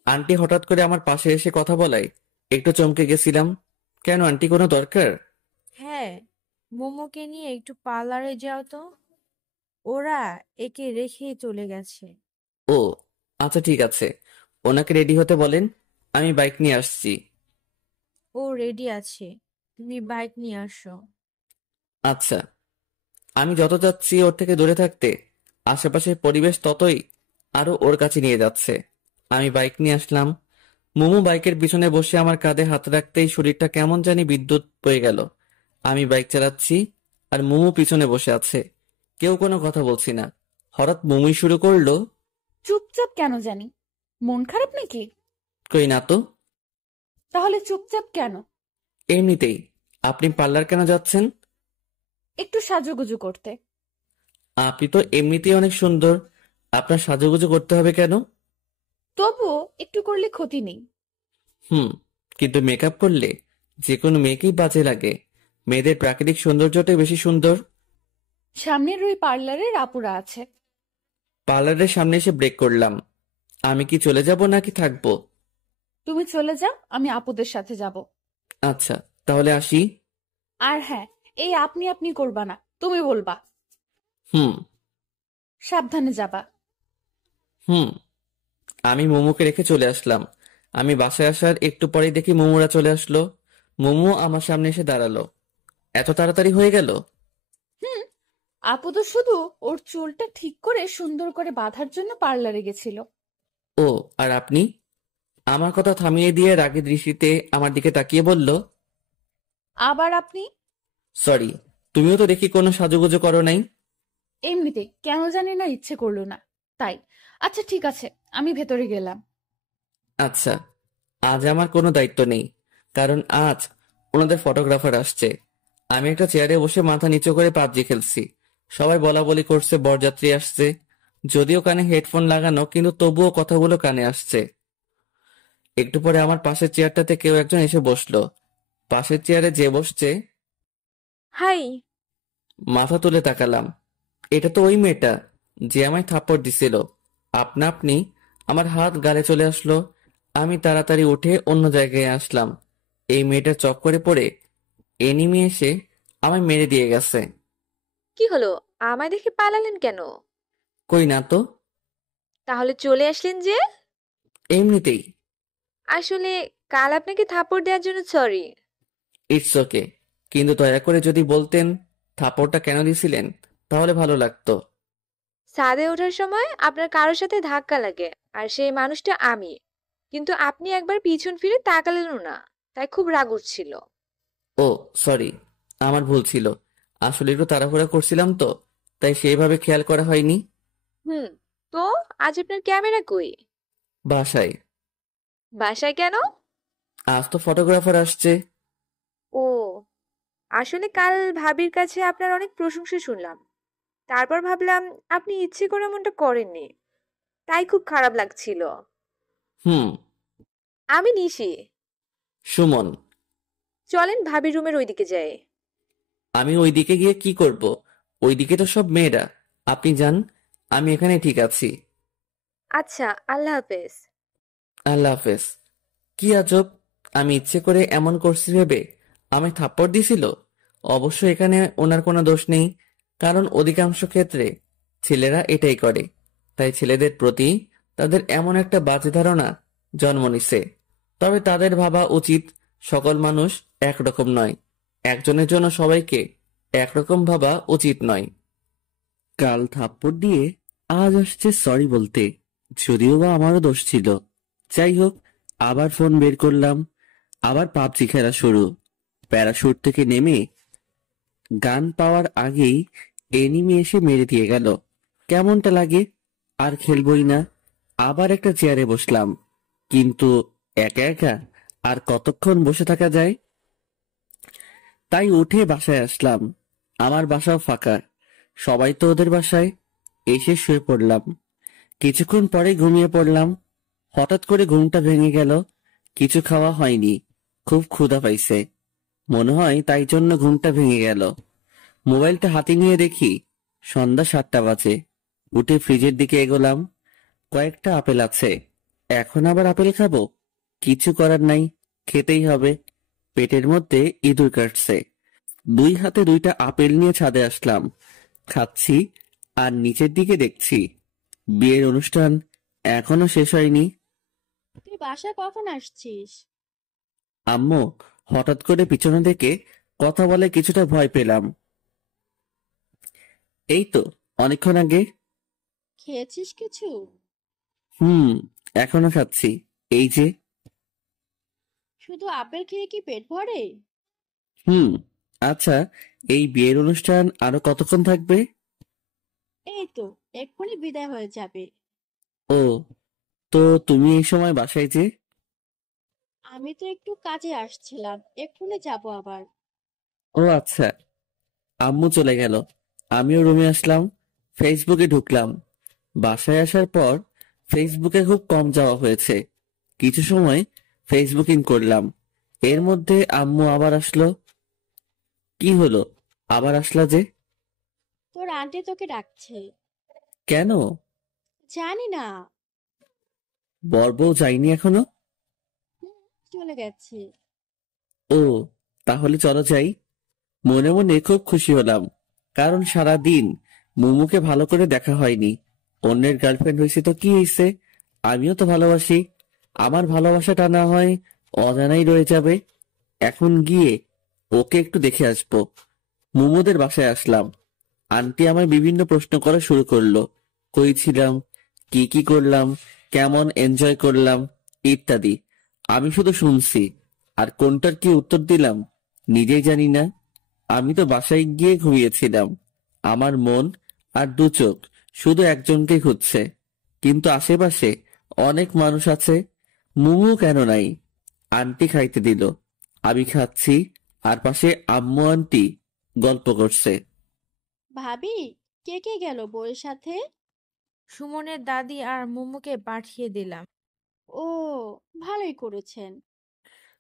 আন্টি হঠাৎ করে আমার পাশে এসে কথা বলায় একটু চমকে গেছিলাম। কেন আন্টি, কোনো দরকার? হ্যাঁ, মোমোকে নিয়ে একটু পার্লারে যাও তো। ওরা একে রেখে চলে গেছে। ও আচ্ছা ঠিক আছে, ওনাকে রেডি হতে বলেন, আমি বাইক নিয়ে আসছি। ও রেডি আছে, তুমি বাইক নিয়ে আসো। আচ্ছা। আমি যত যাচ্ছি ওর থেকে দূরে থাকতে, আশেপাশের পরিবেশ ততই আরো ওর কাছে নিয়ে যাচ্ছে। আমি বাইক নিয়ে আসলাম। মোমো বাইকের পিছনে বসে আমার কাঁধে হাত রাখতেই শরীরটা কেমন জানি বিদ্যুৎ বয়ে গেল। আমি বাইক চালাচ্ছি আর মোমো পিছনে বসে আছে, কেউ কোনো কথা বলছি না। হঠাৎ মোমোই শুরু করলো। চুপচাপ কেন জানি? মন খারাপ নাকি? কই না তো। তাহলে চুপচাপ কেন? এমনিতেই। আপনি পার্লার কেন যাচ্ছেন? একটু সাজুগুজু করতে। আপনি তো এমনিতেই অনেক সুন্দর, আপনার সাজুগুজু করতে হবে কেন? তবুও একটু করলে ক্ষতি নেই। হুম, কিন্তু মেকআপ করলে যে কোনো মেয়েকেই বাজে লাগে। মেয়েদের প্রাকৃতিক সৌন্দর্যটাই বেশি সুন্দর। সামনের ওই পার্লারের আপুরা আছে। পার্লারের সামনে এসে ব্রেক করলাম। আমি কি চলে যাব নাকি থাকবো? তুমি চলে যাও, আমি আপুদের সাথে যাব। আচ্ছা, তাহলে আসি। আর হ্যাঁ, এই আপনি আপনি করবা না, তুমি বলবা। হুম। সাবধানে যাবা। হুম। আমি মোমোকে রেখে চলে আসলাম। আমি বাসায় আসার একটু পরেই দেখি মোমোরা চলে আসলো। মোমো আমার সামনে এসে দাঁড়ালো। এত তাড়াতাড়ি হয়ে গেল? হুম, আপু তো শুধু ওর চুলটা ঠিক করে সুন্দর করে বাঁধার জন্য পার্লারে গেছিল। ও, আর আপনি? আমার কথা থামিয়ে দিয়ে রাগী দৃষ্টিতে আমার দিকে তাকিয়ে বলল, আবার আপনি? সরি, তুমিও তো দেখি কোনো সাজুগুজু করো নাই। এমনিতে কেন জানি না ইচ্ছে করলো না, তাই। আচ্ছা ঠিক আছে, আমি ভেতরে গেলাম। আচ্ছা, আজ আমার কোনো দায়িত্ব নেই, কারণ আজ ওনাদের ফটোগ্রাফার আসছে। আমি একটা চেয়ারে বসে মাথা নিচু করে পাবজি খেলছি। সবাই বলা বলি করছে বরযাত্রী আসছে। যদিও কানে হেডফোন লাগানো, কিন্তু তবুও কথাগুলো কানে আসছে। একটু পরে আমার পাশের চেয়ারটাতে কেউ একজন এসে বসলো। পাশের চেয়ারে যে বসছে, হাই। মাথা তুলে তাকালাম। এটা তো ওই মেয়েটা যে আমায় থাপ্পড় দিছিল। আপনা আপনি আমার হাত গালে চলে আসলো। আমি তাড়াতাড়ি উঠে অন্য জায়গায় আসলাম। এই মেয়েটার চক্করে পড়ে এনিমি এসে আমায় মেরে দিয়ে গেছে। কি হলো? আমায় দেখে পালালেন কেন? কই না তো। তাহলে চলে আসলেন যে? এমনিতেই। আসলে কাল আপনাকে থাপ্পড় দেওয়ার জন্য সরি। ইটস ওকে, কিন্তু দয়া করে যদি বলতেন থাপ্পড়টা কেন দিছিলেন, তাহলে ভালো লাগতো। ছাদে ওঠার সময় আপনার কারোর সাথে ধাক্কা লাগে, আর সেই মানুষটা আমি। কিন্তু আপনি একবার পিছন ফিরে তাকালেনও না, তাই খুব রাগ উঠছিল। ও সরি, আমার ভুল ছিল। আসলে একটু তাড়াহুড়া করছিলাম তো, তাই সেইভাবে খেয়াল করা হয়নি। হুম। তো আজ আপনার ক্যামেরা কই? বাসায়। বাসায় কেন? আজ তো ফটোগ্রাফার আসছে। ও, আসলে কাল ভাবির কাছে আপনার অনেক প্রশংসা শুনলাম। তারপর ভাবলাম আপনি ইচ্ছে করে এমনটা করেননি, তাই খুব খারাপ লাগছিল। হুম। আমি নিশি। সুমন। চলেন ভাবির রুমের ওইদিকে যাই। আমি ওইদিকে গিয়ে কি করব? ওইদিকে তো সব মেয়েরা। আপনি যান, আমি এখানে ঠিক আছি। আচ্ছা, আল্লাহ হাফেজ। আল্লাহ হাফেজ। কি আজব, আমি ইচ্ছে করে এমন করছি ভেবে আমায় থাপ্পড় দিছিল। অবশ্য এখানে ওনার কোনো দোষ নেই, কারণ অধিকাংশ ক্ষেত্রে ছেলেরা এটাই করে। তাই ছেলেদের প্রতি তাদের এমন একটা বাজে ধারণা জন্ম নিছে। তবে তাদের ভাবা উচিত সকল মানুষ একরকম নয়। একজনের জন্য সবাইকে একরকম ভাবা উচিত নয়। কাল থাপ্পড় দিয়ে আজ আসছে সরি বলতে, যদিও বা আমারও দোষ ছিল। যাই হোক, আবার ফোন বের করলাম। আবার পাবজি খেলা শুরু। প্যারাশুট থেকে নেমে গান পাওয়ার আগেই এনিমি এসে মেরে দিয়ে গেল। কেমনটা লাগে? আর খেলবই না। আবার একটা চেয়ারে বসলাম, কিন্তু একা একা আর কতক্ষণ বসে থাকা যায়? তাই উঠে বাসায় আসলাম। আমার বাসাও ফাঁকা, সবাই তো ওদের বাসায়। এসে শুয়ে পড়লাম। কিছুক্ষণ পরে ঘুমিয়ে পড়লাম। হঠাৎ করে ঘুমটা ভেঙে গেল। কিছু খাওয়া হয়নি, খুব ক্ষুধা পাইছে মনে হয়, তাই জন্য ঘুমটা ভেঙে গেল। মোবাইলটা হাতে নিয়ে দেখি সন্ধ্যা 7টা বাজে। উঠে ফ্রিজের দিকে এগোলাম। কয়েকটা আপেল আছে। এখন আবার আপেল খাবো? কিছু করার নাই, খেতেই হবে। পেটের মধ্যে ইঁদুর কাটছে। 2 হাতে 2টা আপেল নিয়ে ছাদে আসলাম। খাচ্ছি আর নিচের দিকে দেখছি বিয়ের অনুষ্ঠান এখনো শেষ হয়নি। তুই বাসা কখন আসছিস? আম্মু হঠাৎ করে পিছনে থেকে কথা বলে কিছুটা ভয় পেলাম। এই তো অনেকক্ষণ আগে। খেয়েছিস কিছু? এখনো খাচ্ছি। এই যে। শুধু আপেল খেয়ে কি পেট ভরে? আচ্ছা, এই বিয়ের অনুষ্ঠান আরো কতক্ষণ থাকবে? এই তো এক্ষুনি বিদায় হয়ে যাবে। ও, তো তুমি এই সময় বাসায় যে? আমি তো একটু কাজে আসছিলাম, এক্ষুনি যাব আবার। ও আচ্ছা। আম্মু চলে গেল, আমিও রুমে আসলাম। ফেসবুকে ঢুকলাম। বাসায় আসার পর ফেসবুকে খুব কম যাওয়া হয়েছে। কিছু সময় ফেসবুকিং করলাম। এর মধ্যে আম্মু আবার আসলো। কি হলো, আবার আসলা যে? তোর আন্টি তোকে ডাকছে। কেন? জানি না। বর বউ যায়নি এখনো? চলে গেছে। ও, তাহলে চলো যাই। মনে মনে খুব খুশি হলাম, কারণ সারা দিন মুমুকে ভালো করে দেখা হয়নি। অন্যের গার্লফ্রেন্ড হয়েছে তো কি হয়েছে, আমিও তো ভালোবাসি। আমার ভালোবাসাটা না হয় অজানাই রয়ে যাবে। এখন গিয়ে ওকে একটু দেখে আসবো। মুমুদের বাসায় আসলাম। আন্টি আমায় বিভিন্ন প্রশ্ন করা শুরু করলো। কই ছিলাম, কি কি করলাম, কেমন এনজয় করলাম ইত্যাদি। আমি শুধু শুনছি, আর কোনটার কি উত্তর দিলাম নিজেই জানি না। আমি তো বাসায় গিয়ে ঘুমিয়েছিলাম। আমার মন আর 2 চোখ শুধু একজনকে খুঁজছে, কিন্তু আশেপাশে অনেক মানুষ আছে। মুমু কেন নাই? আন্টি খাইতে দিল, আমি খাচ্ছি, আর পাশে আম্মু আন্টি গল্প করছে। ভাবি, কে কে গেল বউয়ের সাথে? সুমনের দাদি আর মুমুকে পাঠিয়ে দিলাম। ও, ভালোই করেছেন।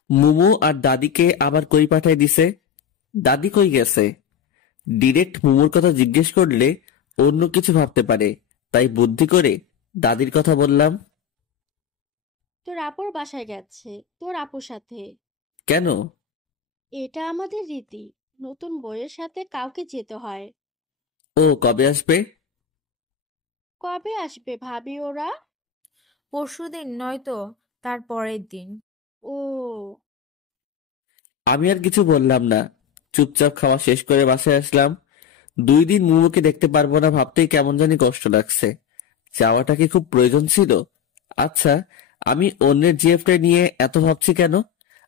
মুমু আর দাদিকে আবার কই পাঠায় দিছে? দাদি কই গেছে? ডিরেক্ট মুমুর কথা জিজ্ঞেস করলে অন্য কিছু ভাবতে পারে, তাই বুদ্ধি করে দাদির কথা বললাম। তোর আপুর বাসায় গেছে, তোর আপুর সাথে। কেন? এটা আমাদের রীতি, নতুন বউয়ের সাথে কাউকে যেতে হয়। ও, কবে আসবে? কবে আসবে ভাবি ওরা? পরশুদিন নয়তো তার পরের দিন। ও, আমি আর কিছু বললাম না, চুপচাপ খাওয়া শেষ করে বাসায় আসলাম। 2 দিন মুমুকে দেখতে পারবো না ভাবতেই কেমন জানি কষ্ট লাগছে। যাওয়াটা কি খুব প্রয়োজন ছিল? আচ্ছা, আমি অন্যের জিএফটা নিয়ে এত ভাবছি কেন?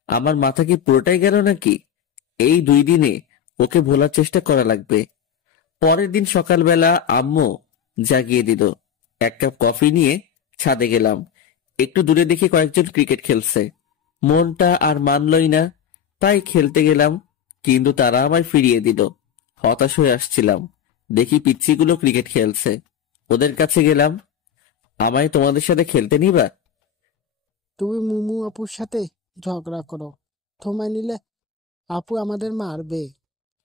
আমার মাথা কি পুরোটাই গেল নাকি? এই 2 দিনে ওকে ভোলার চেষ্টা করা লাগবে। পরের দিন সকালবেলা আম্মু জাগিয়ে দিল। 1 কাপ কফি নিয়ে ছাদে গেলাম। একটু দূরে দেখি কয়েকজন ক্রিকেট খেলছে। মনটা আর মানলই না, তাই খেলতে গেলাম, কিন্তু তারা আমায় ফিরিয়ে দিল। হতাশ হয়ে আসছিলাম। দেখি পিচ্ছিগুলো ক্রিকেট খেলছে, ওদের কাছে গেলাম। আমায় তোমাদের সাথে খেলতে নিবা? তুমি মুমু আপুর সাথে ঝগড়া করো, তোমায় নিলে আপু আমাদের মারবে।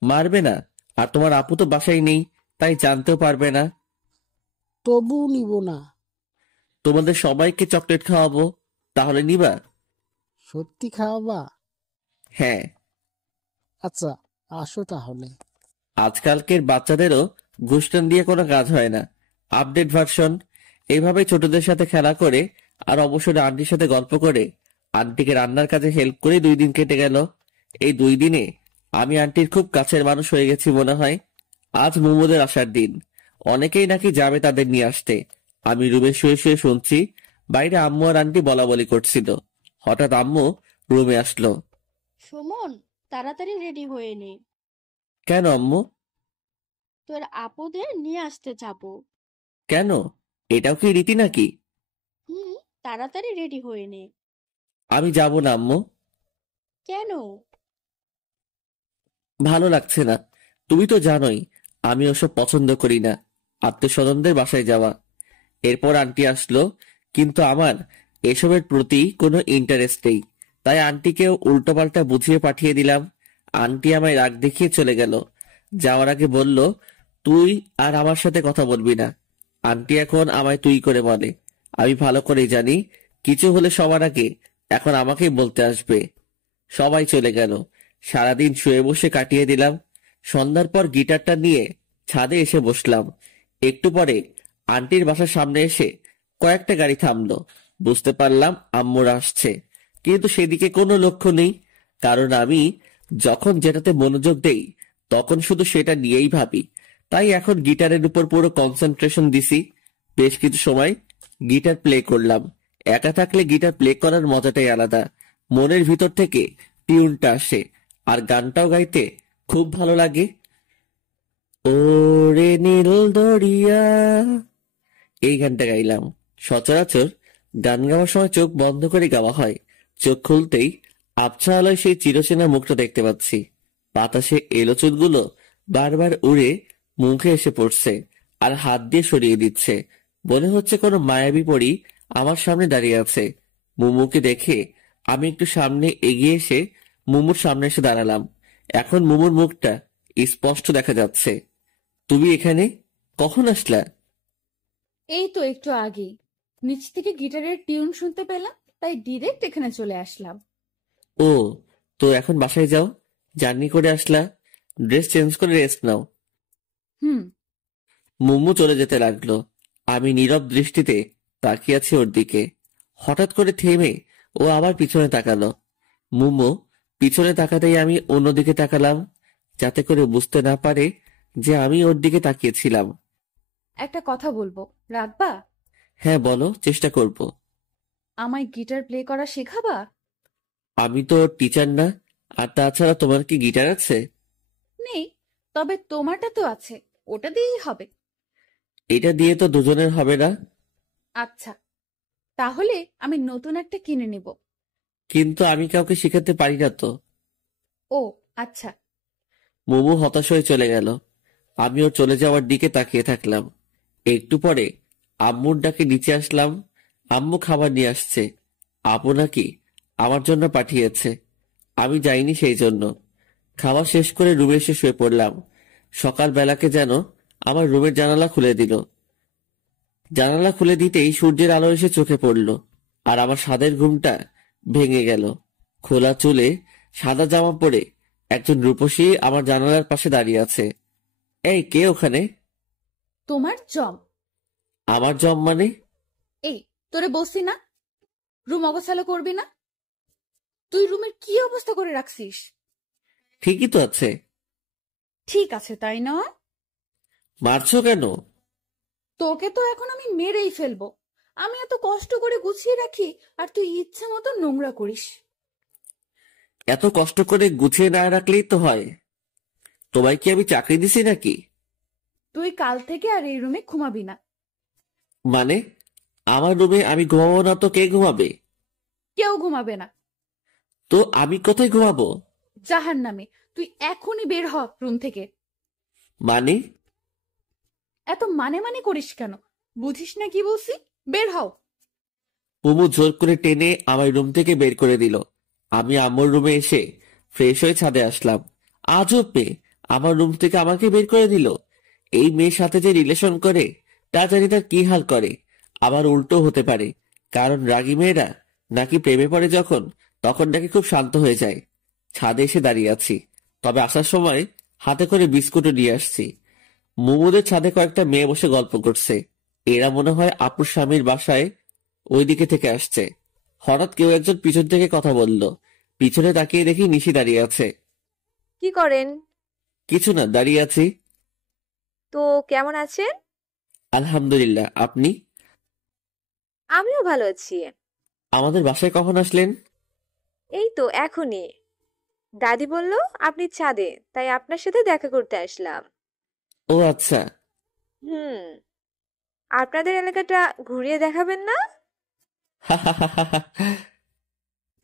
মারবে না? আর তোমার আপু তো বাসায় নেই, তাই জানতেও পারবে না। তবু নিব না। তোমাদের সবাইকে চকলেট খাওয়াবো, তাহলে নিবা? সত্যি খাওয়াবা? হ্যাঁ। আচ্ছা, আসো তাহলে। আজকালকের বাচ্চাদেরও ঘুষটান দিয়ে কোনো কাজ হয় না, আপডেট ভার্সন। এইভাবে ছোটদের সাথে খেলা করে আর অবসরে আন্টির সাথে গল্প করে আন্টিকে রান্নার কাজে হেল্প করে 2 দিন কেটে গেল। এই 2 দিনে আমি আন্টির খুব কাছের মানুষ হয়ে গেছি মনে হয়। আজ মোমোদের আসার দিন, অনেকেই নাকি যাবে তাদের নিয়ে আসতে। আমি রুমে শুয়ে শুয়ে শুনছি বাইরে আম্মু আর আন্টি বলা বলি করছিল। হঠাৎ আম্মু রুমে আসলো। সুমন, তাড়াতাড়ি রেডি হয়ে নে। কেন আম্মু? তোর আপুদের নিয়ে আসতে যাব। কেন? এটাও কি রীতি নাকি? হুম, তাড়াতাড়ি রেডি হয়ে নে। আমি যাব না আম্মু। কেন? ভালো লাগছে না। তুমি তো জানোই আমি ওসব পছন্দ করি না, আত্মীয়স্বজনদের বাসায় যাওয়া। এরপর আন্টি আসলো, কিন্তু আমার এসবের প্রতি কোনো ইন্টারেস্ট নেই, তাই আন্টিকেও উল্টোপাল্টা বুঝিয়ে পাঠিয়ে দিলাম। আন্টি আমায় রাগ দেখিয়ে চলে গেল। যাওয়ার আগে বলল, তুই আর আমার সাথে কথা বলবি না। আন্টি এখন আমায় তুই করে বলে। আমি ভালো করেই জানি কিছু হলে সবার আগে এখন আমাকেই বলতে আসবে। সবাই চলে গেল। সারাদিন শুয়ে বসে কাটিয়ে দিলাম। সন্ধ্যার পর গিটারটা নিয়ে ছাদে এসে বসলাম। একটু পরে আন্টির বাসার সামনে এসে কয়েকটা গাড়ি থামলো। বুঝতে পারলাম আম্মুর আসছে, কিন্তু সেদিকে কোনো লক্ষ্য নেই। কারণ আমি যখন যেটাতে মনোযোগ দেই তখন শুধু সেটা নিয়েই ভাবি। তাই এখন গিটারের উপর পুরো কনসেন্ট্রেশন দিছি। বেশ কিছু সময় গিটার প্লে করলাম। একা থাকলে গিটার প্লে করার মজাটাই আলাদা। মনের ভিতর থেকে টিউনটা আসে, আর গানটাও গাইতে খুব ভালো লাগে। ওরে নীল দরিয়া, এই গানটা গাইলাম। সচরাচর গান গাওয়ার সময় চোখ বন্ধ করে গাওয়া হয়। চোখ খুলতেই আবছা আলোয় সেই চিরচেনা মুখটা দেখতে পাচ্ছি। বাতাসে এলো চুলগুলো বারবার উড়ে মুখে এসে পড়ছে আর হাত দিয়ে সরিয়ে দিচ্ছে। মনে হচ্ছে কোনো মায়াবী পরী আমার সামনে দাঁড়িয়ে আছে। মুমুকে দেখে আমি একটু সামনে এগিয়ে এসে মুমুর সামনে এসে দাঁড়ালাম। এখন মুমুর মুখটা স্পষ্ট দেখা যাচ্ছে। তুমি এখানে কখন আসলা? এই তো একটু আগে নিচ থেকে গিটারের টিউন শুনতে পেলাম, তাই ডিরেক্ট এখানে চলে আসলাম। ও, তো এখন বাসায় যাও। জার্নি করে আসলা, ড্রেস চেঞ্জ করে রেস্ট নাও। হুম। মুম্মু চলে যেতে লাগলো। আমি নীরব দৃষ্টিতে তাকিয়ে আছি ওর দিকে। হঠাৎ করে থেমে ও আবার পিছনে তাকালো। মুম্মু পিছনে তাকাতেই আমি অন্যদিকে তাকালাম, যাতে করে বুঝতে না পারে যে আমি ওর দিকে তাকিয়েছিলাম। একটা কথা বলবো, রাখবা? হ্যাঁ বলো, চেষ্টা করব। আমায় গিটার প্লে করা শেখাবা? আমি তো টিচার না, আর তাছাড়া তোমার কি গিটার আছে? নেই, তবে তোমারটা তো আছে, ওটা দিয়েই হবে। এটা দিয়ে তো দুজনের হবে না। আচ্ছা, তাহলে আমি নতুন একটা কিনে নিব। কিন্তু আমি কাউকে শেখাতে পারি না তো। ও আচ্ছা। মুমু হতাশ হয়ে চলে গেল। আমি ওর চলে যাওয়ার দিকে তাকিয়ে থাকলাম। একটু পরে আম্মুর ডাকে নিচে আসলাম। আম্মু খাবার নিয়ে আসছে। আপু নাকি আমার জন্য পাঠিয়েছে। আমি যাইনি সেই জন্য। খাওয়া শেষ করে রুমে এসে শুয়ে পড়লাম। সকাল বেলাকে যেন আমার রুমের জানালা খুলে দিল। জানালা খুলে দিতেই সূর্যের আলো এসে চোখে পড়ল, আর আমার সাদের ঘুমটা ভেঙে গেল। খোলা চুলে সাদা জামা পরে একজন রূপসী আমার জানালার পাশে দাঁড়িয়ে আছে। এই, কে ওখানে? তোমার জম। আমার জম মানে? এই, তোরে বলছি না রুম অগোছালো করবি না? তুই রুমের কি অবস্থা করে রাখছিস? ঠিকই তো আছে। ঠিক আছে তাই না? মারছো কেন? তোকে তো এখন আমি মেরেই ফেলবো। আমি এত কষ্ট করে গুছিয়ে রাখি, আর তুই ইচ্ছে মতো নোংরা করিস। এত কষ্ট করে গুছিয়ে না রাখলেই তো হয়। তোমায় কি আমি চাকরি দিছি নাকি? তুই কাল থেকে আর এই রুমে ঘুমাবি না। মানে আমার রুমে আমি ঘুমাবো না তো কে ঘুমাবে? কেউ ঘুমাবে না। তো আমি কোথায় ঘুমাবো? জাহান্নামে। তুই এখনই বের হ রুম থেকে। মানে? এত মানে মানে করিস কেন? বুঝিস না কি বলছি? বের হও। মুমু জোর করে টেনে আমার রুম থেকে বের করে দিল। আমি আম্মুর রুমে এসে ফ্রেশ হয়ে ছাদে আসলাম। আজব মেয়ে, আমার রুম থেকে আমাকে বের করে দিল। এই মেয়ের সাথে যে রিলেশন করে তা জানি তার কি হাল করে। আবার উল্টো হতে পারে, কারণ রাগী মেয়েরা নাকি প্রেমে পড়ে যখন, তখন নাকি খুব শান্ত হয়ে যায়। ছাদে এসে দাঁড়িয়ে আছি, তবে আসার সময় হাতে করে বিস্কুটও নিয়ে আসছি। মুমুদের ছাদে কয়েকটা মেয়ে বসে গল্প করছে। এরা মনে হয় আপুর স্বামীর বাসায় ওইদিকে থেকে আসছে। হঠাৎ কেউ একজন পিছন থেকে কথা বলল। পিছনে তাকিয়ে দেখি নিশি দাঁড়িয়ে আছে। কি করেন? কিছু না, দাঁড়িয়ে আছি। তো কেমন আছেন? আলহামদুলিল্লাহ, আপনি? আমিও ভালো আছি। আমাদের বাসায় কখন আসলেন? এই তো এখনই। দাদি বলল আপনি ছাদে, তাই আপনার সাথে দেখা করতে আসলাম। ও আচ্ছা। হুম, আপনাদের এলাকাটা ঘুরিয়ে দেখাবেন না?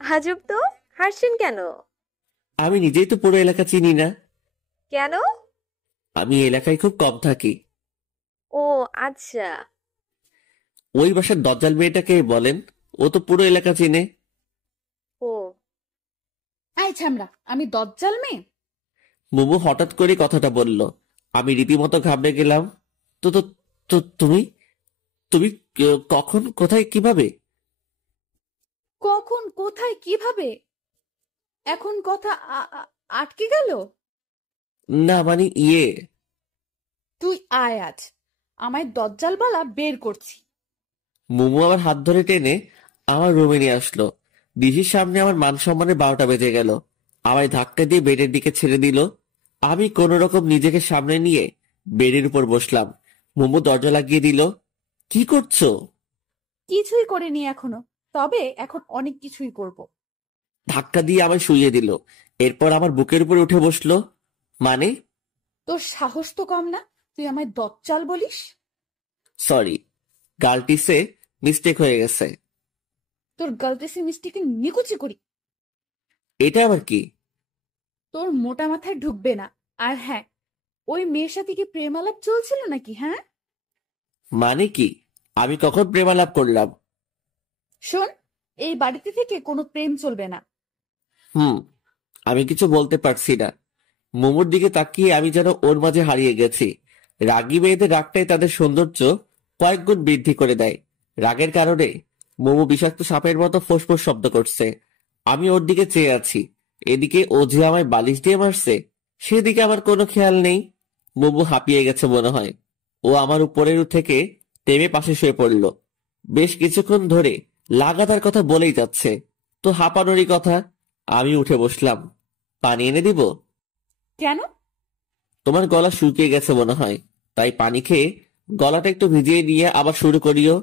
আজব তো, হাসছেন কেন? আমি নিজেই তো পুরো এলাকা চিনি না। কেন? আমি এলাকায় খুব কম থাকি। ও আচ্ছা। ওই বাসার দজ্জাল মেয়েটাকে বলেন, ও তো পুরো এলাকা চিনে। ও আয় ছামড়া, আমি দজ্জাল মেয়ে? মুমু হঠাৎ করে কথাটা বলল। আমি রীতিমতো ঘাবড়ে গেলাম। তো তো তো তুমি তুমি কখন কোথায় কিভাবে? কখন কোথায় কিভাবে? এখন কথা আটকে গেল? না মানে তুই আয় আজ, আমায় দজ্জালবালা বের করছি। মোমো আমার হাত ধরে টেনে আমার রুমে নিয়ে আসলো। দিদির সামনে আমার মান সম্মানের 12টা বেজে গেল। আমায় ধাক্কা দিয়ে বেডের দিকে ছেড়ে দিল। আমি কোন রকম নিজেকে সামনে নিয়ে বেডের উপর বসলাম। মোমো দরজা লাগিয়ে দিল। কি করছো? কিছুই করিনি এখনো, তবে এখন অনেক কিছুই করব। ধাক্কা দিয়ে আমায় শুইয়ে দিল। এরপর আমার বুকের উপর উঠে বসলো। মানে? তোর সাহস তো কম না, তুই আমায় দজ্জাল বলিস? সরি, গালটিসে মিস্টেক হয়ে গেছে। তোর গালতেসি মিষ্টিকে নিকুচি করি। এটা আবার কি? তোর মোটা মাথায় ঢুকবে না। আর হ্যাঁ, ওই মেয়ের সাথে কি প্রেম আলাপ চলছিল নাকি? হ্যাঁ, মানে কি? আমি কখন প্রেমালাপ করলাম? শোন, এই বাড়িতে থেকে কোনো প্রেম চলবে না। আমি কিছু বলতে পারছি না। মোমোর দিকে তাকিয়ে আমি যেন ওর মাঝে হারিয়ে গেছি। রাগী মেয়েদের রাগটাই তাদের সৌন্দর্য কয়েক গুণ বৃদ্ধি করে দেয়। রাগের কারণে মোমো বিষাক্ত সাপের মতো ফোঁস শব্দ করছে। আমি ওর দিকে চেয়ে আছি। এদিকে ও যে আমায় বালিশ দিয়ে মারছে, সেদিকে আমার কোনো খেয়াল নেই। মোমো হাঁপিয়ে গেছে মনে হয়। ও আমার উপরের থেকে টেনে পাশে শুয়ে পড়ল। বেশ কিছুক্ষণ ধরে লাগাতার কথা বলেই যাচ্ছে। তো হাঁপানোরই কথা। আমি উঠে বসলাম। পানি এনে দিব? কেন? তোমার গলা শুকিয়ে গেছে মনে হয়, তাই পানি খেয়ে গলাটা একটু ভিজিয়ে নিয়ে আবার শুরু করিও।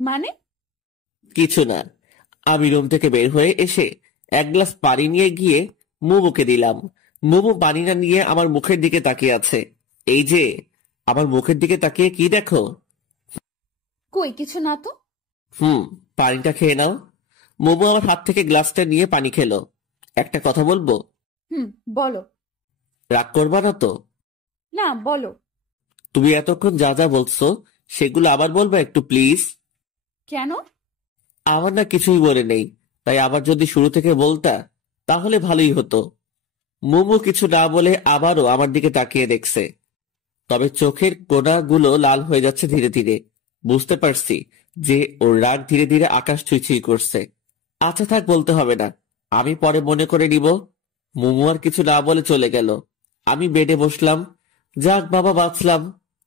মানে? কিছু না। আমি রুম থেকে বের হয়ে এসে এক গ্লাস পানি নিয়ে গিয়ে মোমোকে দিলাম। মোমো পানিটা নিয়ে আমার মুখের দিকে তাকিয়ে আছে। এই যে, আমার মুখের দিকে তাকিয়ে কি দেখো? কই কিছু না তো। পানিটা খেয়ে নাও। মোমো আমার হাত থেকে গ্লাসটা নিয়ে পানি খেলো। একটা কথা বলবো? বলো। রাগ করবা না তো? না, বলো। তুমি এতক্ষণ যা যা বলছো সেগুলো আবার বলবা একটু প্লিজ? কেন? আমার না কিছুই বলে নেই, তাই আবার যদি শুরু থেকে বলতা তাহলে ভালোই হতো। মোমো কিছু না বলে আবারও আমার দিকে তাকিয়ে দেখছে, তবে চোখের কোণাগুলো লাল হয়ে যাচ্ছে ধীরে ধীরে। বুঝতে পারছি যে ওর রাগ ধীরে ধীরে আকাশ ছুঁই করছে। আচ্ছা থাক, বলতে হবে না, আমি পরে মনে করে নিব। মোমো আর কিছু না বলে চলে গেল। আমি বেডে বসলাম। যাক বাবা, বাঁচলাম।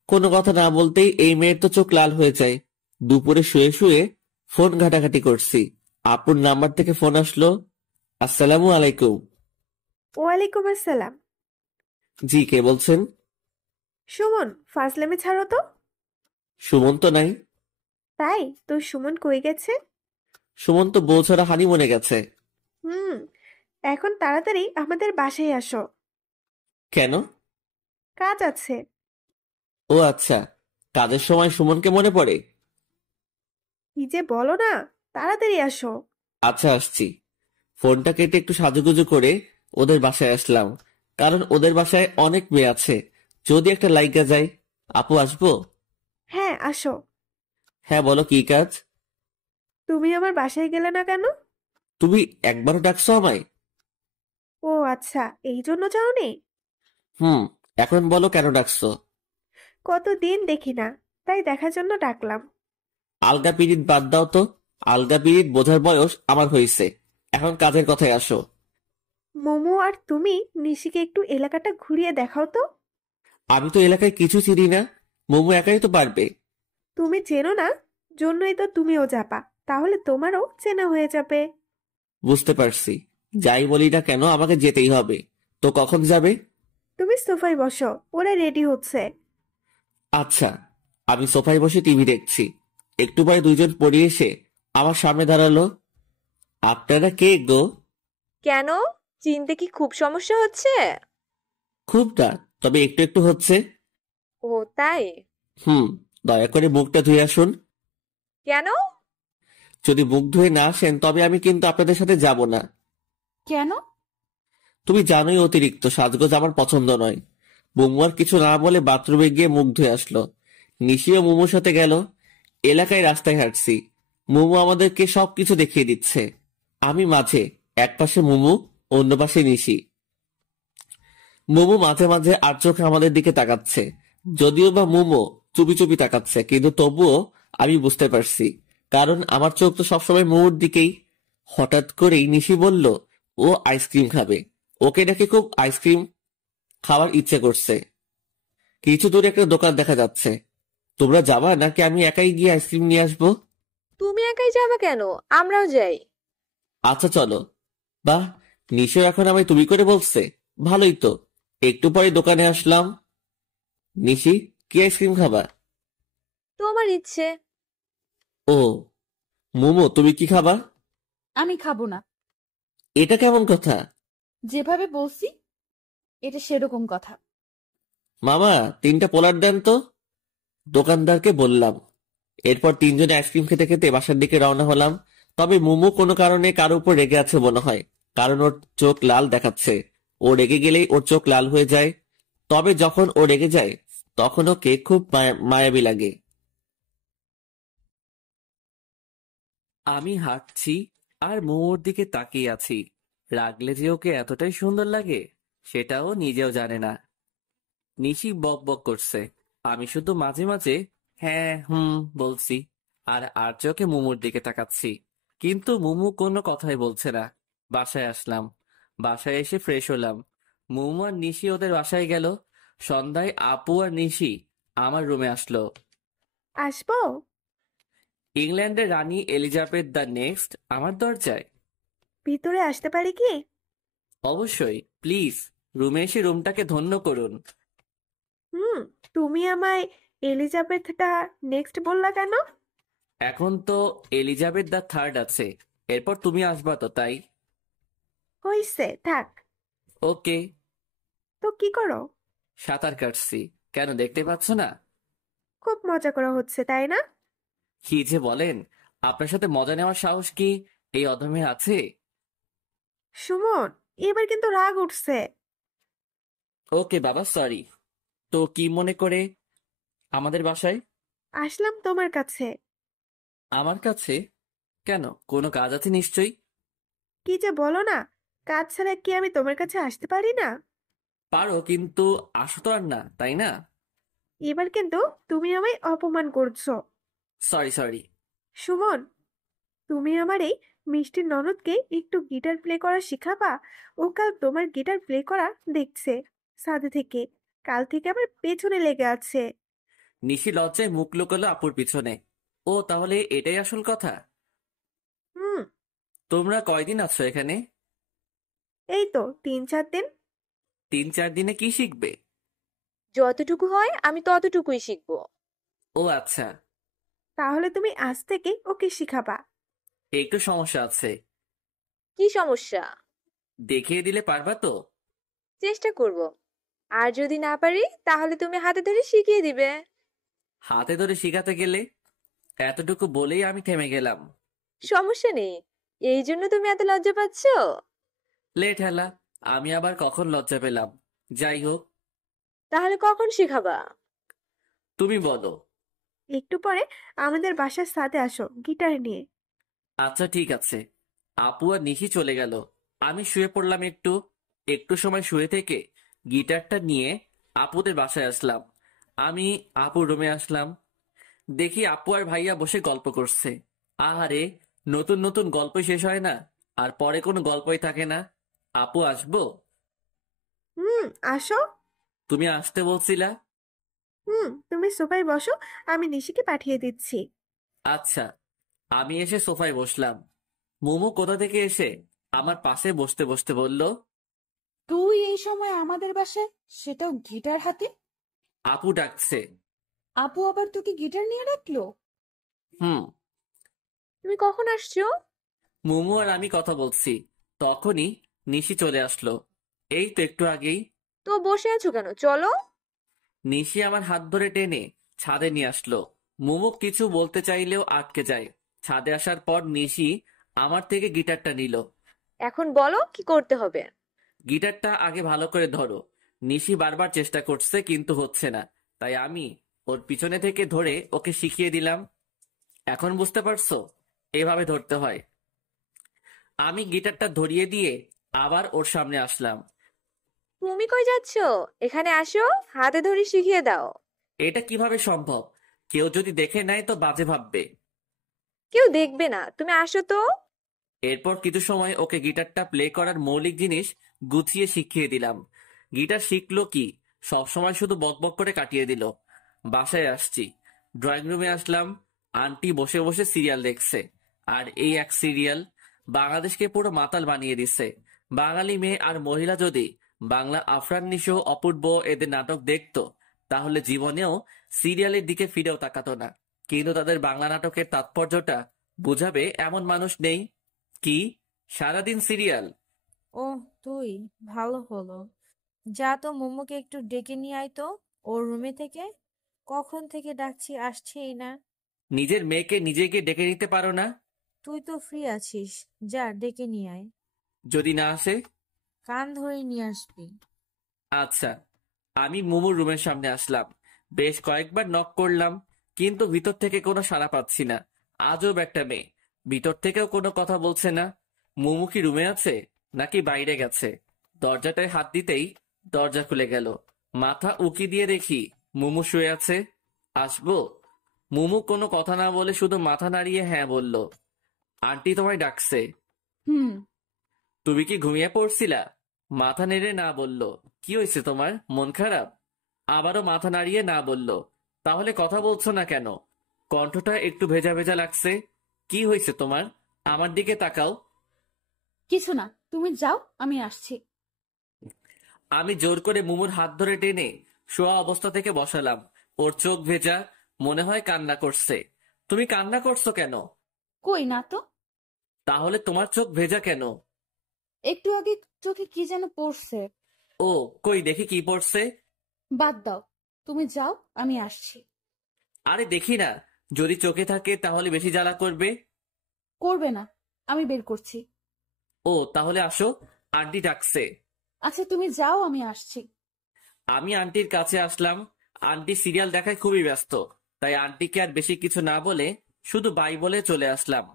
কোনো কথা না বলতেই এই মেয়ের তো চোখ লাল হয়ে যায়। দুপুরে শুয়ে শুয়ে ফোন ঘাটাঘাটি করছি। আপুর নাম্বার থেকে ফোন আসলো। আসসালামু আলাইকুম। ওয়ালাইকুম আসসালাম। জি, কে বলছেন? সুমন, ফাজলামি ছাড়ো তো। সুমন তো নাই। তাই তোর সুমন কই গেছে? সুমন তো বউ ছাড়া হানিমুনে গেছে। এখন তাড়াতাড়ি আমাদের বাসায় আসো। কেন? কাজ আছে। ও আচ্ছা, কাজের সময় সুমনকে মনে পড়ে? কি যে বলো না, তাড়াতাড়ি আসো। আচ্ছা, আসছি। ফোনটা কেটে একটু সাজুগুজু করে ওদের বাসায় আসলাম, কারণ ওদের বাসায় অনেক মেয়ে আছে, যদি একটা লাইগা যায়। আপু আসবো? হ্যাঁ আসো। হ্যাঁ বলো, কি কাজ? তুমি আমার বাসায় গেলে না কেন? তুমি একবারও ডাকছো আমায়? ও আচ্ছা, এই জন্য যাওনি? এখন বলো কেন ডাকছো? কতদিন দেখি না, তাই দেখার জন্য ডাকলাম। আলগা পিরিত বাদ দাও তো। আলগা পিরিত বোঝার বয়স আমার হয়েছে। এখন কাজের কথায় আসো। মোমো আর তুমি নিশিকে একটু এলাকাটা ঘুরিয়ে দেখাও তো। আমি তো এলাকায় কিছু চিনি না, মোমো একাই তো পারবে। তুমি চেনো না, জন্যই তো তুমিও যাবা, তাহলে তোমারও চেনা হয়ে যাবে। বুঝতে পারছি, যাই বলি না কেন আমাকে যেতেই হবে। তো কখন যাবে? তুমি সোফায় বসো, ওরা রেডি হচ্ছে। আচ্ছা। আমি সোফায় বসে টিভি দেখছি। একটু পরে দুইজন পড়ে এসে আমার সামনে দাঁড়ালো। আপনারা কে গো? কেন, চিনতে কি খুব সমস্যা হচ্ছে? খুব না, তবে একটু একটু হচ্ছে। ও তাই? দয়া করে মুখটা ধুয়ে আসুন। কেন? যদি মুখ ধুয়ে না আসেন তবে আমি কিন্তু আপনাদের সাথে যাব না। কেন? তুমি জানোই অতিরিক্ত সাজগোজ আমার পছন্দ নয়। মোমো আর কিছু না বলে বাথরুমে গিয়ে মুখ ধুয়ে আসলো। নিশিও মোমোর সাথে গেল। এলাকায় রাস্তায় হাঁটছি, মোমো আমাদেরকে সবকিছু দেখিয়ে দিচ্ছে। আমি মাঝে, এক পাশে মোমো, অন্য পাশে নিশি। মোমো মাঝে মাঝে আর চোখে আমাদের দিকে তাকাচ্ছে, যদিও বা মোমো চুপি চুপি তাকাচ্ছে, কিন্তু তবুও আমি বুঝতে পারছি, কারণ আমার চোখ তো সবসময় মোমোর দিকেই। হঠাৎ করেই নিশি বলল ও আইসক্রিম খাবে। ওকে নাকি খুব আইসক্রিম খাওয়ার ইচ্ছে করছে। কিছু দূরে একটা দোকান দেখা যাচ্ছে। তোমরা যাবা নাকি আমি একাই গিয়ে আইসক্রিম নিয়ে আসবো? তুমি একাই যাবে কেন? আমরাও যাই। আচ্ছা চলো। বাহ, নিশো এখন আমায় তুমি করে বলছে, ভালোই তো। একটু পরে দোকানে আসলাম। নিশি, কি আইসক্রিম খাবা? তোমার ইচ্ছে। ও মোমো, তুমি কি খাবা? আমি খাবো না। এটা কেমন কথা? যেভাবে বলছি এটা সেরকম কথা। মামা, 3টা পোলার দেন তো। দোকানদারকে বললাম। এরপর 3জনে আইসক্রিম খেতে খেতে বাসার দিকে রওনা হলাম। তবে মোমো কোনো কারণে কারো উপর রেগে আছে মনে হয়, কারণ ওর চোখ লাল দেখাচ্ছে। ও রেগে গেলেই ওর চোখ লাল হয়ে যায়। তবে যখন ও রেগে যায় তখন ওকে খুব মায়াবী লাগে। আমি হাঁটছি আর মোমোর দিকে তাকিয়ে আছি। রাগলে যে ওকে এতটাই সুন্দর লাগে সেটাও নিজেও জানে না। নিশি বক বক করছে, আমি শুধু মাঝে মাঝে হ্যাঁ হুম বলছি আর চোখে মোমোর দিকে তাকাচ্ছি। কিন্তু মোমো কোনো কথাই বলছে না। বাসায় আসলাম। বাসায় এসে ফ্রেশ হলাম। মোমো আর নিশি ওদের বাসায় গেল। সন্ধ্যায় আপু আর নিশি আমার রুমে আসলো। আসবো? ইংল্যান্ডের রানী এলিজাবেথ দ্য নেক্সট আমার দরজায়। ভিতরে আসতে পারি কি? অবশ্যই, প্লিজ রুমে এসে রুমটাকে ধন্য করুন। হুম। তুমি আমায় এলিজাবেথটা নেক্সট বললা কেন? এখন তো এলিজাবেথ দ্য থার্ড আছে, এরপর তুমি আসবা তো, তাই। হইছে, থাক। ওকে। তো কি করো? সাঁতার কাটছি। কেন, দেখতে পাচ্ছ না? খুব মজা করা হচ্ছে, তাই না? কি যে বলেন, আপনার সাথে মজা নেওয়ার সাহস কি এই অধমে আছে? সুমন, এবার কিন্তু রাগ উঠছে। ওকে বাবা, সরি। তো কি মনে করে আমাদের বাসায়? আসলাম তোমার কাছে। আমার কাছে? কেন, কোনো কাজ আছে নিশ্চয়ই। কি যে বলো না, কাজ ছাড়া কি আমি তোমার কাছে আসতে পারি না? পারো, কিন্তু আসো তো আর না, তাই না? এবার কিন্তু তুমি আমায় অপমান করছো। Sorry sorry. সুমন, তুমি আমার এই মিষ্টি ননদকে একটু গিটার প্লে করা শিখাবা? ও কাল তোমার গিটার প্লে করা দেখছে ছাদে থেকে, কাল থেকে আমার পেছনে লেগে আছে। নিশি লজ্জায় মুখ লুকোলো আপুর পিছনে। ও তাহলে এটাই আসল কথা? হুম। তোমরা কয়দিন আছো এখানে? এই তো 3-4 দিন। 3-4 দিনে কি শিখবে? যতটুকু হয় আমি ততটুকুই শিখবো। ও আচ্ছা। তাহলে তুমি আজ থেকে ওকে শিখাবা। একটু সমস্যা আছে। কি সমস্যা? দেখিয়ে দিলে পারবা তো? চেষ্টা করব। আর যদি না পারি তাহলে তুমি হাতে ধরে শিখিয়ে দিবে। হাতে ধরে শিখাতে গেলে? এতটুকু বলেই আমি থেমে গেলাম। সমস্যা নেই, এই জন্য তুমি এত লজ্জা পাচ্ছ? লেট হেলা, আমি আবার কখন লজ্জা পেলাম? যাই হোক। তাহলে কখন শিখাবা? তুমি বলো। একটু পরে আমাদের বাসার ছাদে আসো গিটার নিয়ে। আচ্ছা ঠিক আছে। আপু আর নিশি চলে গেল। আমি শুয়ে পড়লাম একটু। একটু সময় শুয়ে থেকে গিটারটা নিয়ে আপুদের বাসায় আসলাম। আমি আপুর রুমে আসলাম। দেখি আপু আর ভাইয়া বসে গল্প করছে। আহারে, নতুন নতুন গল্প শেষ হয় না, আর পরে কোনো গল্পই থাকে না। আপু, আসবো? আসো। তুমি আসতে বলছিলা। তুমি সোফায় বসো, আমি নিশিকে পাঠিয়ে দিচ্ছি। আচ্ছা। আমি এসে সোফায় বসলাম। মোমো কোথা থেকে এসে আমার পাশে বসতে বসতে বলল, তুই এই সময় আমাদের বাসায়, সেটাও গিটার হাতে? আপু ডাকছে। আপু আবার তোকে গিটার নিয়ে রাখলো? হুম। তুমি কখন আসছো? মোমো আর আমি কথা বলছি, তখনই নিশি চলে আসলো। এই তো একটু আগেই। তো বসে আছো কেন, চলো। নিশি আমার হাত ধরে টেনে ছাদে নিয়ে আসলো। মোমো কিছু বলতে চাইলেও আটকে যায়। ছাদে আসার পর নিশি আমার থেকে গিটারটা নিল। এখন বলো কি করতে হবে। গিটারটা আগে ভালো করে ধরো। নিশি বারবার চেষ্টা করছে কিন্তু হচ্ছে না, তাই আমি ওর পিছনে থেকে ধরে ওকে শিখিয়ে দিলাম। এখন বুঝতে পারছো, এভাবে ধরতে হয়। আমি গিটারটা ধরিয়ে দিয়ে আবার ওর সামনে আসলাম। তুমি কই যাচ্ছো? এখানে আসো, হাতে ধরে শিখিয়ে দাও। এটা কিভাবে সম্ভব? কেউ যদি দেখে নেয় তো বাজে ভাববে। কেউ দেখবে না, তুমি আসো তো। এরপর কিছু সময় ওকে গিটারটা প্লে করার মৌলিক জিনিস গুছিয়ে শিখিয়ে দিলাম। গিটার শিখলো কি, সবসময় শুধু বকবক করে কাটিয়ে দিল। বাসায় আসছি, ড্রয়িং রুমে আসলাম। আন্টি বসে বসে সিরিয়াল দেখছে। আর এই এক সিরিয়াল বাংলাদেশকে পুরো মাতাল বানিয়ে দিচ্ছে। বাঙালি মেয়ে আর মহিলা যদি বাংলা আফরান নিশো, অপূর্ব এদের নাটক দেখতো তাহলে জীবনেও সিরিয়ালের দিকে ফিরেও তাকাতো না। কিন্তু তাদের বাংলা নাটকের তাৎপর্যটা বুঝাবে এমন মানুষ নেই। কি সারাদিন সিরিয়াল! ওহ তুই, ভালো হলো। যা তো মোমোকে একটু ডেকে নিয়ে আয় তো ওর রুমে থেকে। কখন থেকে ডাকছি, আসছেই না। নিজের মেয়েকে নিজেকে ডেকে নিতে পারো না? তুই তো ফ্রি আছিস, যা ডেকে নিয়ে আয়। যদি না আসে? কান ধরে নিয়ে আসবি। আচ্ছা। আমি মুমুর রুমের সামনে আসলাম। বেশ কয়েকবার নক করলাম, কিন্তু ভিতর থেকে কোনো সাড়া পাচ্ছি না। আজব একটা মেয়ে, ভিতর থেকেও কোনো কথা বলছে না। মুমু কি রুমে আছে নাকি বাইরে গেছে? দরজাটায় হাত দিতেই দরজা খুলে গেল। মাথা উকি দিয়ে দেখি মুমু শুয়ে আছে। আসবো? মুমু কোনো কথা না বলে শুধু মাথা নাড়িয়ে হ্যাঁ বলল। আন্টি তোমায় ডাকছে। হুম। তুমি কি ঘুমিয়ে পড়ছিলা? মাথা নেড়ে না বলল। কি হয়েছে তোমার, মন খারাপ? আবারও মাথা নাড়িয়ে না বলল। তাহলে কথা বলছো না কেন? কণ্ঠটা একটু ভেজা ভেজা লাগছে। কি হয়েছে তোমার? আমার দিকে তাকাও। কিছু না, তুমি যাও, আমি আসছি। আমি জোর করে মুমুর হাত ধরে টেনে শোয়া অবস্থা থেকে বসালাম। ওর চোখ ভেজা, মনে হয় কান্না করছে। তুমি কান্না করছো কেন? কই না তো। তাহলে তোমার চোখ ভেজা কেন? একটু আগে চোখে কি যেন পড়ছে। ও, কই দেখি কি পড়ছে। বাদ দাও, তুমি যাও, আমি আসছি। আরে দেখি না, যদি চোখে থাকে তাহলে বেশি জ্বালা করবে। করবে না, আমি বের করছি। ও তাহলে আসো, আন্টি ডাকছে। আচ্ছা তুমি যাও, আমি আসছি। আমি আন্টির কাছে আসলাম। আন্টি সিরিয়াল দেখায় খুবই ব্যস্ত, তাই আন্টিকে আর বেশি কিছু না বলে শুধু বাই বলে চলে আসলাম।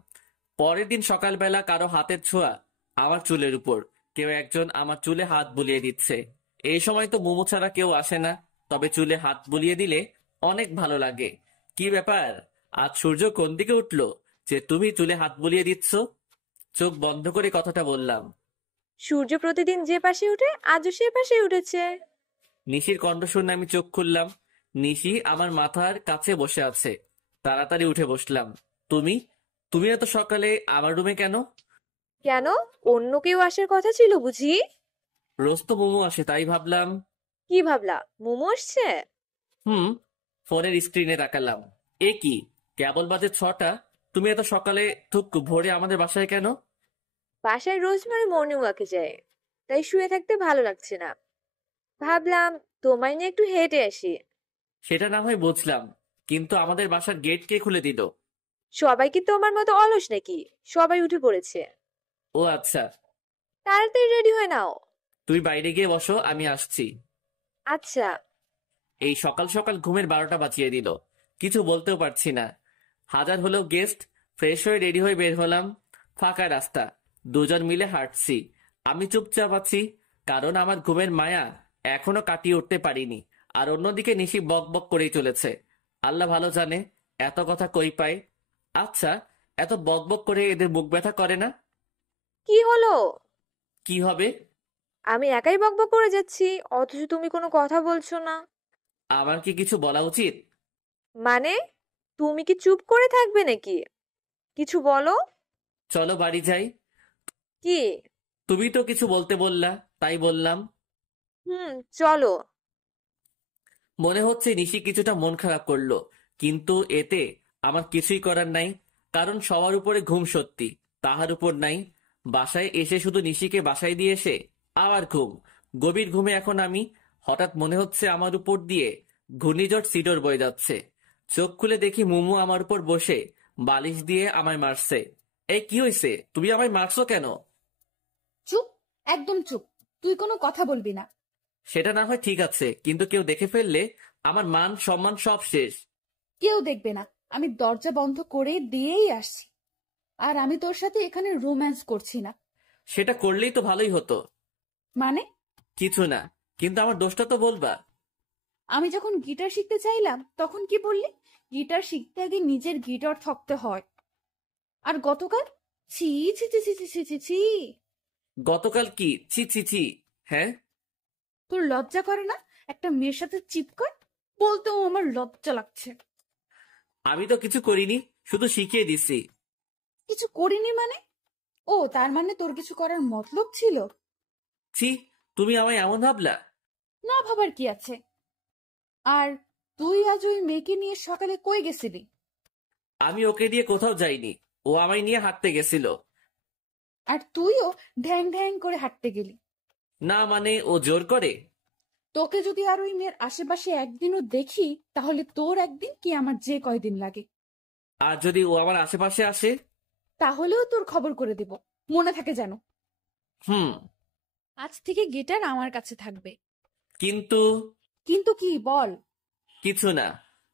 পরের দিন সকালবেলা কারো হাতের ছোঁয়া আমার চুলের উপর। কেউ একজন আমার চুলে হাত বুলিয়ে দিচ্ছে। এই সময় তো মোমো ছাড়া কেউ আসে না, তবে চুলে হাত বুলিয়ে দিলে অনেক ভালো লাগে। কি ব্যাপার, আজ সূর্য কোন দিকে উঠলো যে তুমি চুলে হাত বুলিয়ে দিচ্ছ? চোখ বন্ধ করে কথাটা বললাম। সূর্য প্রতিদিন যে পাশে উঠে আজও সে পাশে উঠেছে। নিশির কণ্ঠ শুনে আমি চোখ খুললাম। নিশি আমার মাথার কাছে বসে আছে। তাড়াতাড়ি উঠে বসলাম। তুমি তুমি এত সকালে আমার রুমে কেন? কেন, অন্য কেউ আসার কথা ছিল বুঝি? রোজ তো মোমো আসে, তাই ভাবলাম। কি ভাবলা, মোমো আসছে? হুম। ফোনের স্ক্রিনে তাকালাম। এ কি, কেবল বাজে 6টা। তুমি এত সকালে থুক ভোরে আমাদের বাসায় কেন? বাসায় রোজ মানে মর্নিং ওয়াকে যায়, তাই শুয়ে থাকতে ভালো লাগছে না। ভাবলাম তোমায় নিয়ে একটু হেঁটে আসি। সেটা না হয় বুঝলাম, কিন্তু আমাদের বাসার গেট কে খুলে দিল? সবাই কি তোমার মতো অলস নাকি? সবাই উঠে পড়েছে। ও আচ্ছা। তাড়াতাড়ি রেডি হয়ে নাও। তুমি বাইরে গিয়ে বসো, আমি আসছি। আচ্ছা। এই সকাল সকাল ঘুমের 12টা বাজিয়ে দিল। কিছু বলতেও পারছি না। হাজার হলেও গেস্ট। ফ্রেশ হয়ে রেডি হয়ে বের হলাম। ফাঁকা রাস্তা, দুজন মিলে হাঁটছি। আমি চুপচাপ আছি, কারণ আমার ঘুমের মায়া এখনো কাটিয়ে উঠতে পারিনি। আর অন্যদিকে নিশি বক বক করেই চলেছে। আল্লাহ ভালো জানে এত কথা কই পায়। আচ্ছা, এত বক বক করে এদের বুক ব্যথা করে না? কি হলো? কি হবে? আমি একাই বকবক করে যাচ্ছি, অথচ তুমি কোনো কথা বলছো না। আমার কি কিছু বলা উচিত? মানে, তুমি কি চুপ করে থাকবে নাকি? কিছু বলো। চলো বাড়ি যাই। কি? তুমি তো কিছু বলতে বললা, তাই বললাম। চলো। মনে হচ্ছে নিশি কিছুটা মন খারাপ করলো, কিন্তু এতে আমার কিছুই করার নাই। কারণ সবার উপরে ঘুম সত্যি, তাহার উপর নাই। বাসায় এসে শুধু নিশিকে বাসায় দিয়ে এসে আবার ঘুম। গভীর ঘুমে এখন আমি। হঠাৎ মনে হচ্ছে আমার উপর দিয়ে ঘূর্ণিঝড় সিডর বয়ে যাচ্ছে। চোখ খুলে দেখি মুমু আমার উপর বসে বালিশ দিয়ে আমায় মারছে। এই কি হয়েছে, তুমি আমায় মারছো কেন? চুপ, একদম চুপ, তুই কোনো কথা বলবি না। সেটা না হয় ঠিক আছে, কিন্তু কেউ দেখে ফেললে আমার মান সম্মান সব শেষ। কেউ দেখবে না, আমি দরজা বন্ধ করে দিয়েই আসছি। আর আমি তোর সাথে এখানে রোম্যান্স করছি না। সেটা করলেই তো ভালোই হতো। মানে? কিছু না, কিন্তু আমার দোষটা তো বলবা। আমি যখন গিটার শিখতে চাইলাম তখন কি বললি? গিটার শিখতে আগে নিজের গিটার থাকতে হয়। আর গতকাল, ছি ছি ছি ছি ছি ছি ছি ছি। গতকাল কি ছি ছি ছি? হ্যাঁ, তোর লজ্জা করে না একটা মেয়ের সাথে চিপকায়? বলতেও আমার লজ্জা লাগছে। আমি তো কিছু করিনি, শুধু শিখিয়ে দিছি। কিছু করিনি মানে? ও, তার মানে তোর কিছু করার মতলব ছিল? ছি, তুমি আমায় এমন ভাবলা? না ভাবার কি আছে। আর তুই আজ ওই মেয়েকে নিয়ে সকালে কই গেছিলি? আমি ওকে নিয়ে কোথাও যাইনি, ও আমায় নিয়ে হাঁটতে গেছিল। আর তুইও ঢ্যাং ঢ্যাং করে হাঁটতে গেলি? না মানে ও জোর করে। তোকে যদি আর ওই মেয়ের আশেপাশে একদিনও দেখি, তাহলে তোর একদিন কি আমার যে কয়দিন লাগে। আর যদি ও আমার আশেপাশে আসে? তাহলেও তোর খবর করে দিব, মনে থাকে যেন। হুম। আজ থেকে গিটার আমার কাছে থাকবে। কিন্তু কিন্তু কি বল? কিছু না।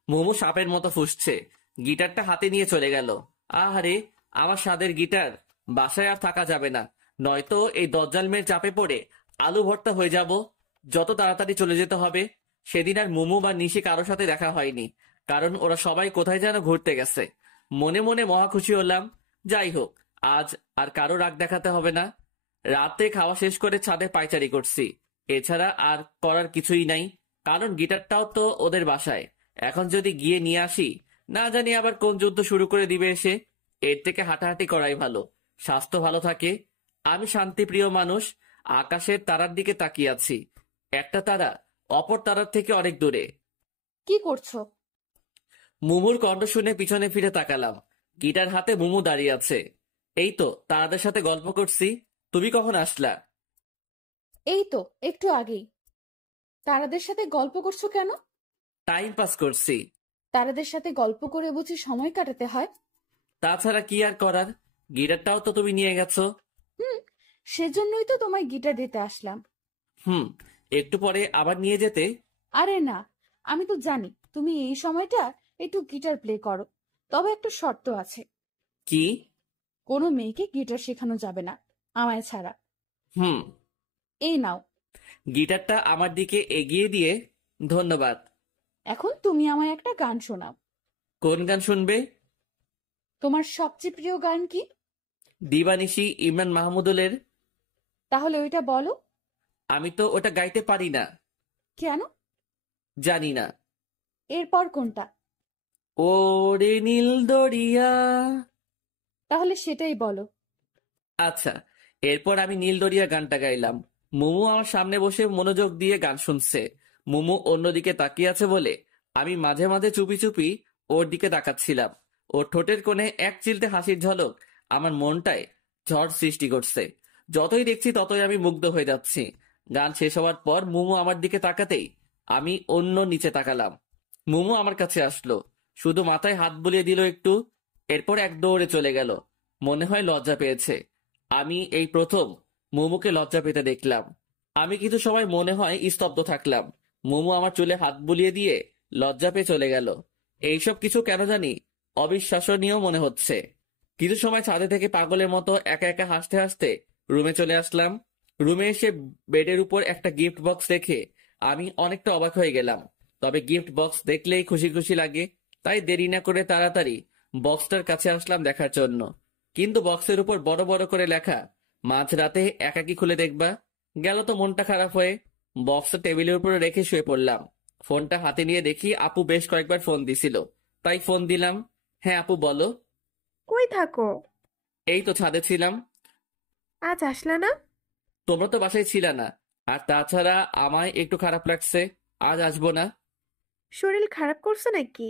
মোমো সাপের মতো ফুঁসছে, গিটারটা হাতে নিয়ে চলে গেল। আহারে, আমার স্বাদের গিটার। বাসায় আর থাকা যাবে না, নয়তো এই দজ্জাল মেয়ের চাপে পড়ে আলু ভর্তা হয়ে যাব। যত তাড়াতাড়ি চলে যেতে হবে। সেদিন আর মোমো বা নিশি কারোর সাথে দেখা হয়নি, কারণ ওরা সবাই কোথায় যেন ঘুরতে গেছে। মনে মনে মহা খুশি হলাম। যাই হোক, আজ আর কারো রাগ দেখাতে হবে না। রাতে খাওয়া শেষ করে ছাদে পায়চারি করছি, এছাড়া আর করার কিছুই নাই। কারণ গিটারটাও তো ওদের বাসায়। এখন যদি গিয়ে নিয়ে আসি, না জানি আবার কোন যুদ্ধ শুরু করে দিবে এসে। এর থেকে হাঁটাহাঁটি করাই ভালো, স্বাস্থ্য ভালো থাকে। আমি শান্তিপ্রিয় মানুষ। আকাশের তারার দিকে তাকিয়ে আছি। একটা তারা অপর তারার থেকে অনেক দূরে। কি করছো? মুমুর কণ্ঠ শুনে পিছনে ফিরে তাকালাম। গিটার হাতে মুমু দাঁড়িয়ে আছে। এই তো তারাদের সাথে গল্প করছি। তুমি কখন আসলা? এই তো একটু আগেই। তারাদের সাথে গল্প করছো কেন? টাইম পাস করছি। তারাদের সাথে গল্প করে বুঝি সময় কাটাতে হয়? তাছাড়া কি আর করার, গিটারটাও তো তুমি নিয়ে গেছো। হুম, সেজন্যই তো তোমায় গিটার দিতে আসলাম। হুম, একটু পরে আবার নিয়ে যেতে। আরে না, আমি তো জানি তুমি এই সময়টা একটু গিটার প্লে করো, তবে একটা শর্ত আছে। কি? কোনো মেয়েকে গিটার শেখানো যাবে না আমায় ছাড়া। হুম। এই নাও। গিটারটা আমার দিকে এগিয়ে দিয়ে, ধন্যবাদ। এখন তুমি আমায় একটা গান শোনাও। কোন গান শুনবে? তোমার সবচেয়ে প্রিয় গান কি? দিবানিশি ইমরান মাহমুদুলের। তাহলে ওইটা বলো। আমি তো ওটা গাইতে পারি না। কেন? জানি না। এরপর কোনটা? ওরে নীল দরিয়া। তাহলে সেটাই বলো। আচ্ছা, এরপর আমি নীল দরিয়া গানটা গাইলাম। মুমু আমার সামনে বসে মনোযোগ দিয়ে গান শুনছে। মুমু অন্যদিকে তাকিয়ে আছে বলে আমি মাঝে মাঝে চুপি চুপি ওর দিকে তাকাচ্ছিলাম। ওর ঠোঁটের কোণে এক চিলতে হাসির ঝলক আমার মনটায় ঝড় সৃষ্টি করছে। যতই দেখছি ততই আমি মুগ্ধ হয়ে যাচ্ছি। গান শেষ হওয়ার পর মুমু আমার দিকে তাকাতেই আমি অন্য নিচে তাকালাম। মুমু আমার কাছে আসলো, শুধু মাথায় হাত বুলিয়ে দিল একটু, এরপর এক দৌড়ে চলে গেল। মনে হয় লজ্জা পেয়েছে। আমি এই প্রথম মোমোকে লজ্জা পেতে দেখলাম। আমি কিছু সময় মনে হয় স্তব্ধ থাকলাম। মোমো আমার চুলে হাত বুলিয়ে দিয়ে লজ্জা পেয়ে চলে গেল। এইসব কিছু কেন জানি অবিশ্বাসনীয় মনে হচ্ছে। কিছু সময় ছাদে থেকে পাগলের মতো একা একা হাসতে হাসতে রুমে চলে আসলাম। রুমে এসে বেডের উপর একটা গিফট বক্স দেখে আমি অনেকটা অবাক হয়ে গেলাম। তবে গিফট বক্স দেখলেই খুশি খুশি লাগে, তাই দেরি না করে তাড়াতাড়ি বক্সটার কাছে আসলাম দেখার জন্য। কিন্তু বক্সের উপর বড় বড় করে লেখা, মাঝরাতে একাকি খুলে দেখবা। গেল তো মনটা খারাপ হয়ে। বক্সটা টেবিলের উপরে রেখে শুয়ে পড়লাম। ফোনটা হাতে নিয়ে দেখি আপু বেশ কয়েকবার ফোন দিছিল, তাই ফোন দিলাম। হ্যাঁ আপু বলো। কই থাকো? এই তো ছাদে ছিলাম। আজ আসলা না? তোমরা তো বাসায় ছিলা না, আর তাছাড়া আমায় একটু খারাপ লাগছে, আজ আসবো না। শরীর খারাপ করছো নাকি?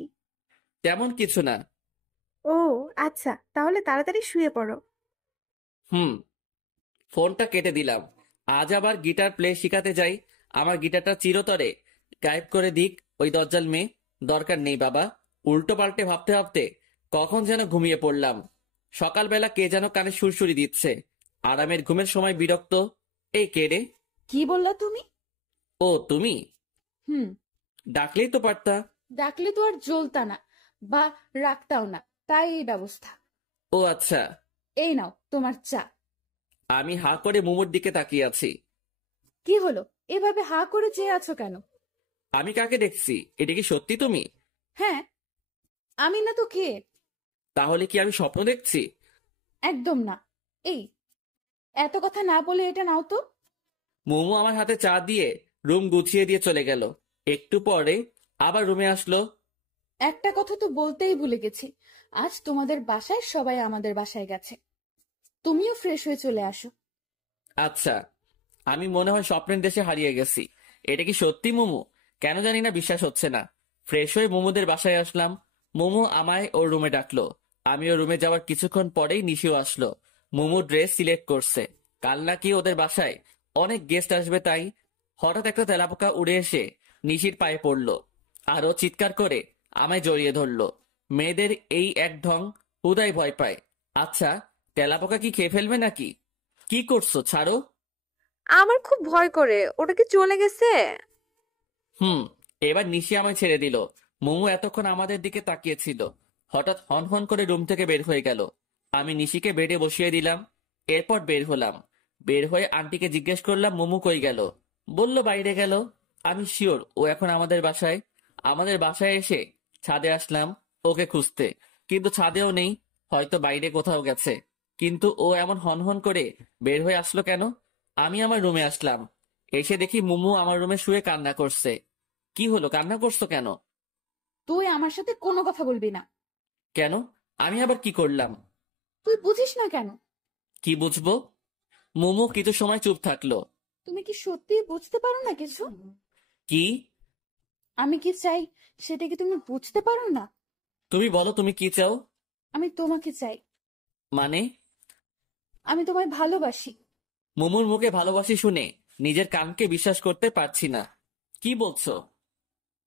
তেমন কিছু না। ও আচ্ছা, তাহলে তাড়াতাড়ি শুয়ে পড়ো। হুম। ফোনটা কেটে দিলাম। আজ আবার গিটার প্লে শিখাতে যাই। আমার গিটারটা চিরতরে গায়েব করে দিক ওই দজ্জাল মেয়ে। দরকার নেই বাবা। উল্টো পাল্টে ভাবতে ভাবতে কখন যেন ঘুমিয়ে পড়লাম। সকালবেলা কে যেন কানে সুরসুরি দিচ্ছে। আরামের ঘুমের সময় বিরক্ত। এই কে রে? কি বললা তুমি? ও তুমি? হুম। ডাকলেই তো পারতা। ডাকলে তো আর জ্বলতা না বা রাখতাও না, তাই এই ব্যবস্থা। ও আচ্ছা। এই নাও তোমার চা। আমি হা করে মোমোর দিকে তাকিয়ে আছি। কি হলো, এভাবে হা করে চেয়ে আছো কেন? আমি কাকে দেখছি? এটা কি সত্যি তুমি? হ্যাঁ। আমি না তো কে? তাহলে কি আমি স্বপ্ন দেখছি? একদম না। এই, এত কথা না বলে এটা নাও তো। মোমো আমার হাতে চা দিয়ে রুম গুছিয়ে দিয়ে চলে গেল। একটু পরে আবার রুমে আসলো। একটা কথা তো বলতেই ভুলে গেছি, আজ তোমাদের বাসায় সবাই আমাদের বাসায় গেছে। তুমিও ফ্রেশ হয়ে চলে আসো। আচ্ছা, আমি মনে হয় স্বপ্নের দেশে হারিয়ে গেছি। এটা কি সত্যি মোমো? কেন জানি না বিশ্বাস হচ্ছে না। ফ্রেশ হয়ে মোমোদের বাসায় আসলাম। মোমো আমায় ওর রুমে ডাকলো। আমি ওর রুমে যাওয়ার কিছুক্ষণ পরেই নিশিও আসলো। মোমো ড্রেস সিলেক্ট করছে, কাল নাকি ওদের বাসায় অনেক গেস্ট আসবে, তাই হঠাৎ একটা তেলাপোকা উড়ে এসে নিশির পায়ে পড়লো আর ও চিৎকার করে আমায় জড়িয়ে ধরলো। মেয়েদের এই এক ঢং হুদাই ভয় পায়। আচ্ছা, তেলাপোকা কি খেয়ে ফেলবে নাকি? কি করছো, ছাড়ো। আমার খুব ভয় করে, ওটা কি চলে গেছে? এবার নিশি আমায় ছেড়ে দিল। মোমো এতক্ষণ আমাদের দিকে তাকিয়েছিল, হঠাৎ হন হন করে রুম থেকে বের হয়ে গেল। আমি নিশিকে বেডে বসিয়ে দিলাম, এরপর বের হলাম। বের হয়ে আন্টিকে জিজ্ঞেস করলাম মোমো কই গেল। বলল বাইরে গেল। আমি শিওর ও এখন আমাদের বাসায়। আমাদের বাসায় এসে ছাদে আসলাম ওকে খুঁজতে, কিন্তু ছাদেও নেই, হয়তো বাইরে কোথাও গেছে। কিন্তু ও এমন হনহন করে বের হয়ে আসলো কেন? আমি আমার রুমে আসলাম, এসে দেখি মোমো আমার রুমে শুয়ে কান্না করছে। কি হলো, কান্না করছো কেন? তুই আমার সাথে কোনো কথা বলবি না। কেন? আমি আবার কি করলাম? তুই বুঝিস না কেন? কি বুঝবো? মোমো কিছু সময় চুপ থাকলো। তুমি কি সত্যি বুঝতে পারো না কিছু? কি? আমি কি চাই সেটা কি তুমি বুঝতে পারো না? তুমি বলো, তুমি কি চাও? আমি তোমাকে চাই। মানে? আমি তোমায় ভালোবাসি। মোমোর মুখে ভালোবাসি শুনে নিজের কানকে বিশ্বাস করতে পারছি না। কি বলছো?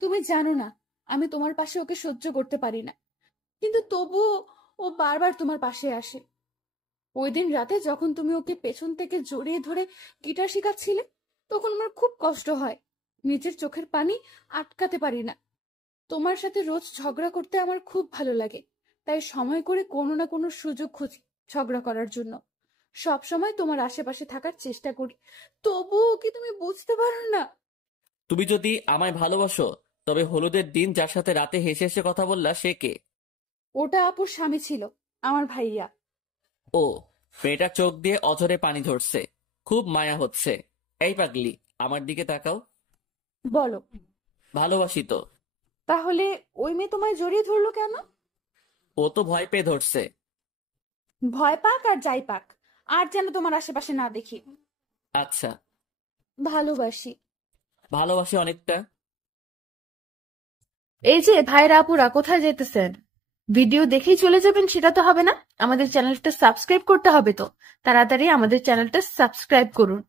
তুমি জানো না আমি তোমার পাশে ওকে সহ্য করতে পারি না, কিন্তু তবুও ও বারবার তোমার পাশে আসে। ওই দিন রাতে যখন তুমি ওকে পেছন থেকে জড়িয়ে ধরে গিটার শেখাচ্ছিলে, তখন আমার খুব কষ্ট হয়, নিজের চোখের পানি আটকাতে পারি না। তোমার সাথে রোজ ঝগড়া করতে আমার খুব ভালো লাগে, তাই সময় করে কোনো না কোনো সুযোগ খুঁজি ঝগড়া করার জন্য। সব সময় তোমার আশেপাশে থাকার চেষ্টা করি, তবুও কি তুমি বুঝতে পারো না? তুমি যদি আমায় ভালোবাসো, তবে হলুদের দিন যার সাথে রাতে হেসে হেসে কথা বললা সে কে? ওটা আপুর স্বামী ছিল, আমার ভাইয়া। ও, মেয়েটার চোখ দিয়ে অঝরে পানি ধরছে, খুব মায়া হচ্ছে। এই পাগলি, আমার দিকে তাকাও। বলো। ভালোবাসি তো। তাহলে ওই মেয়ে তোমায় জড়িয়ে ধরলো কেন? ও তো ভয় পেয়ে ধরছে। ভয় পাক আর যাই পাক, আর যেন তোমার আশেপাশে না দেখি। আচ্ছা। ভালোবাসি। ভালোবাসি অনেকটা। এই যে ভাইরা আপুরা, কোথায় যেতেছেন? ভিডিও দেখেই চলে যাবেন সেটা তো হবে না, আমাদের চ্যানেলটা সাবস্ক্রাইব করতে হবে তো। তাড়াতাড়ি আমাদের চ্যানেলটা সাবস্ক্রাইব করুন।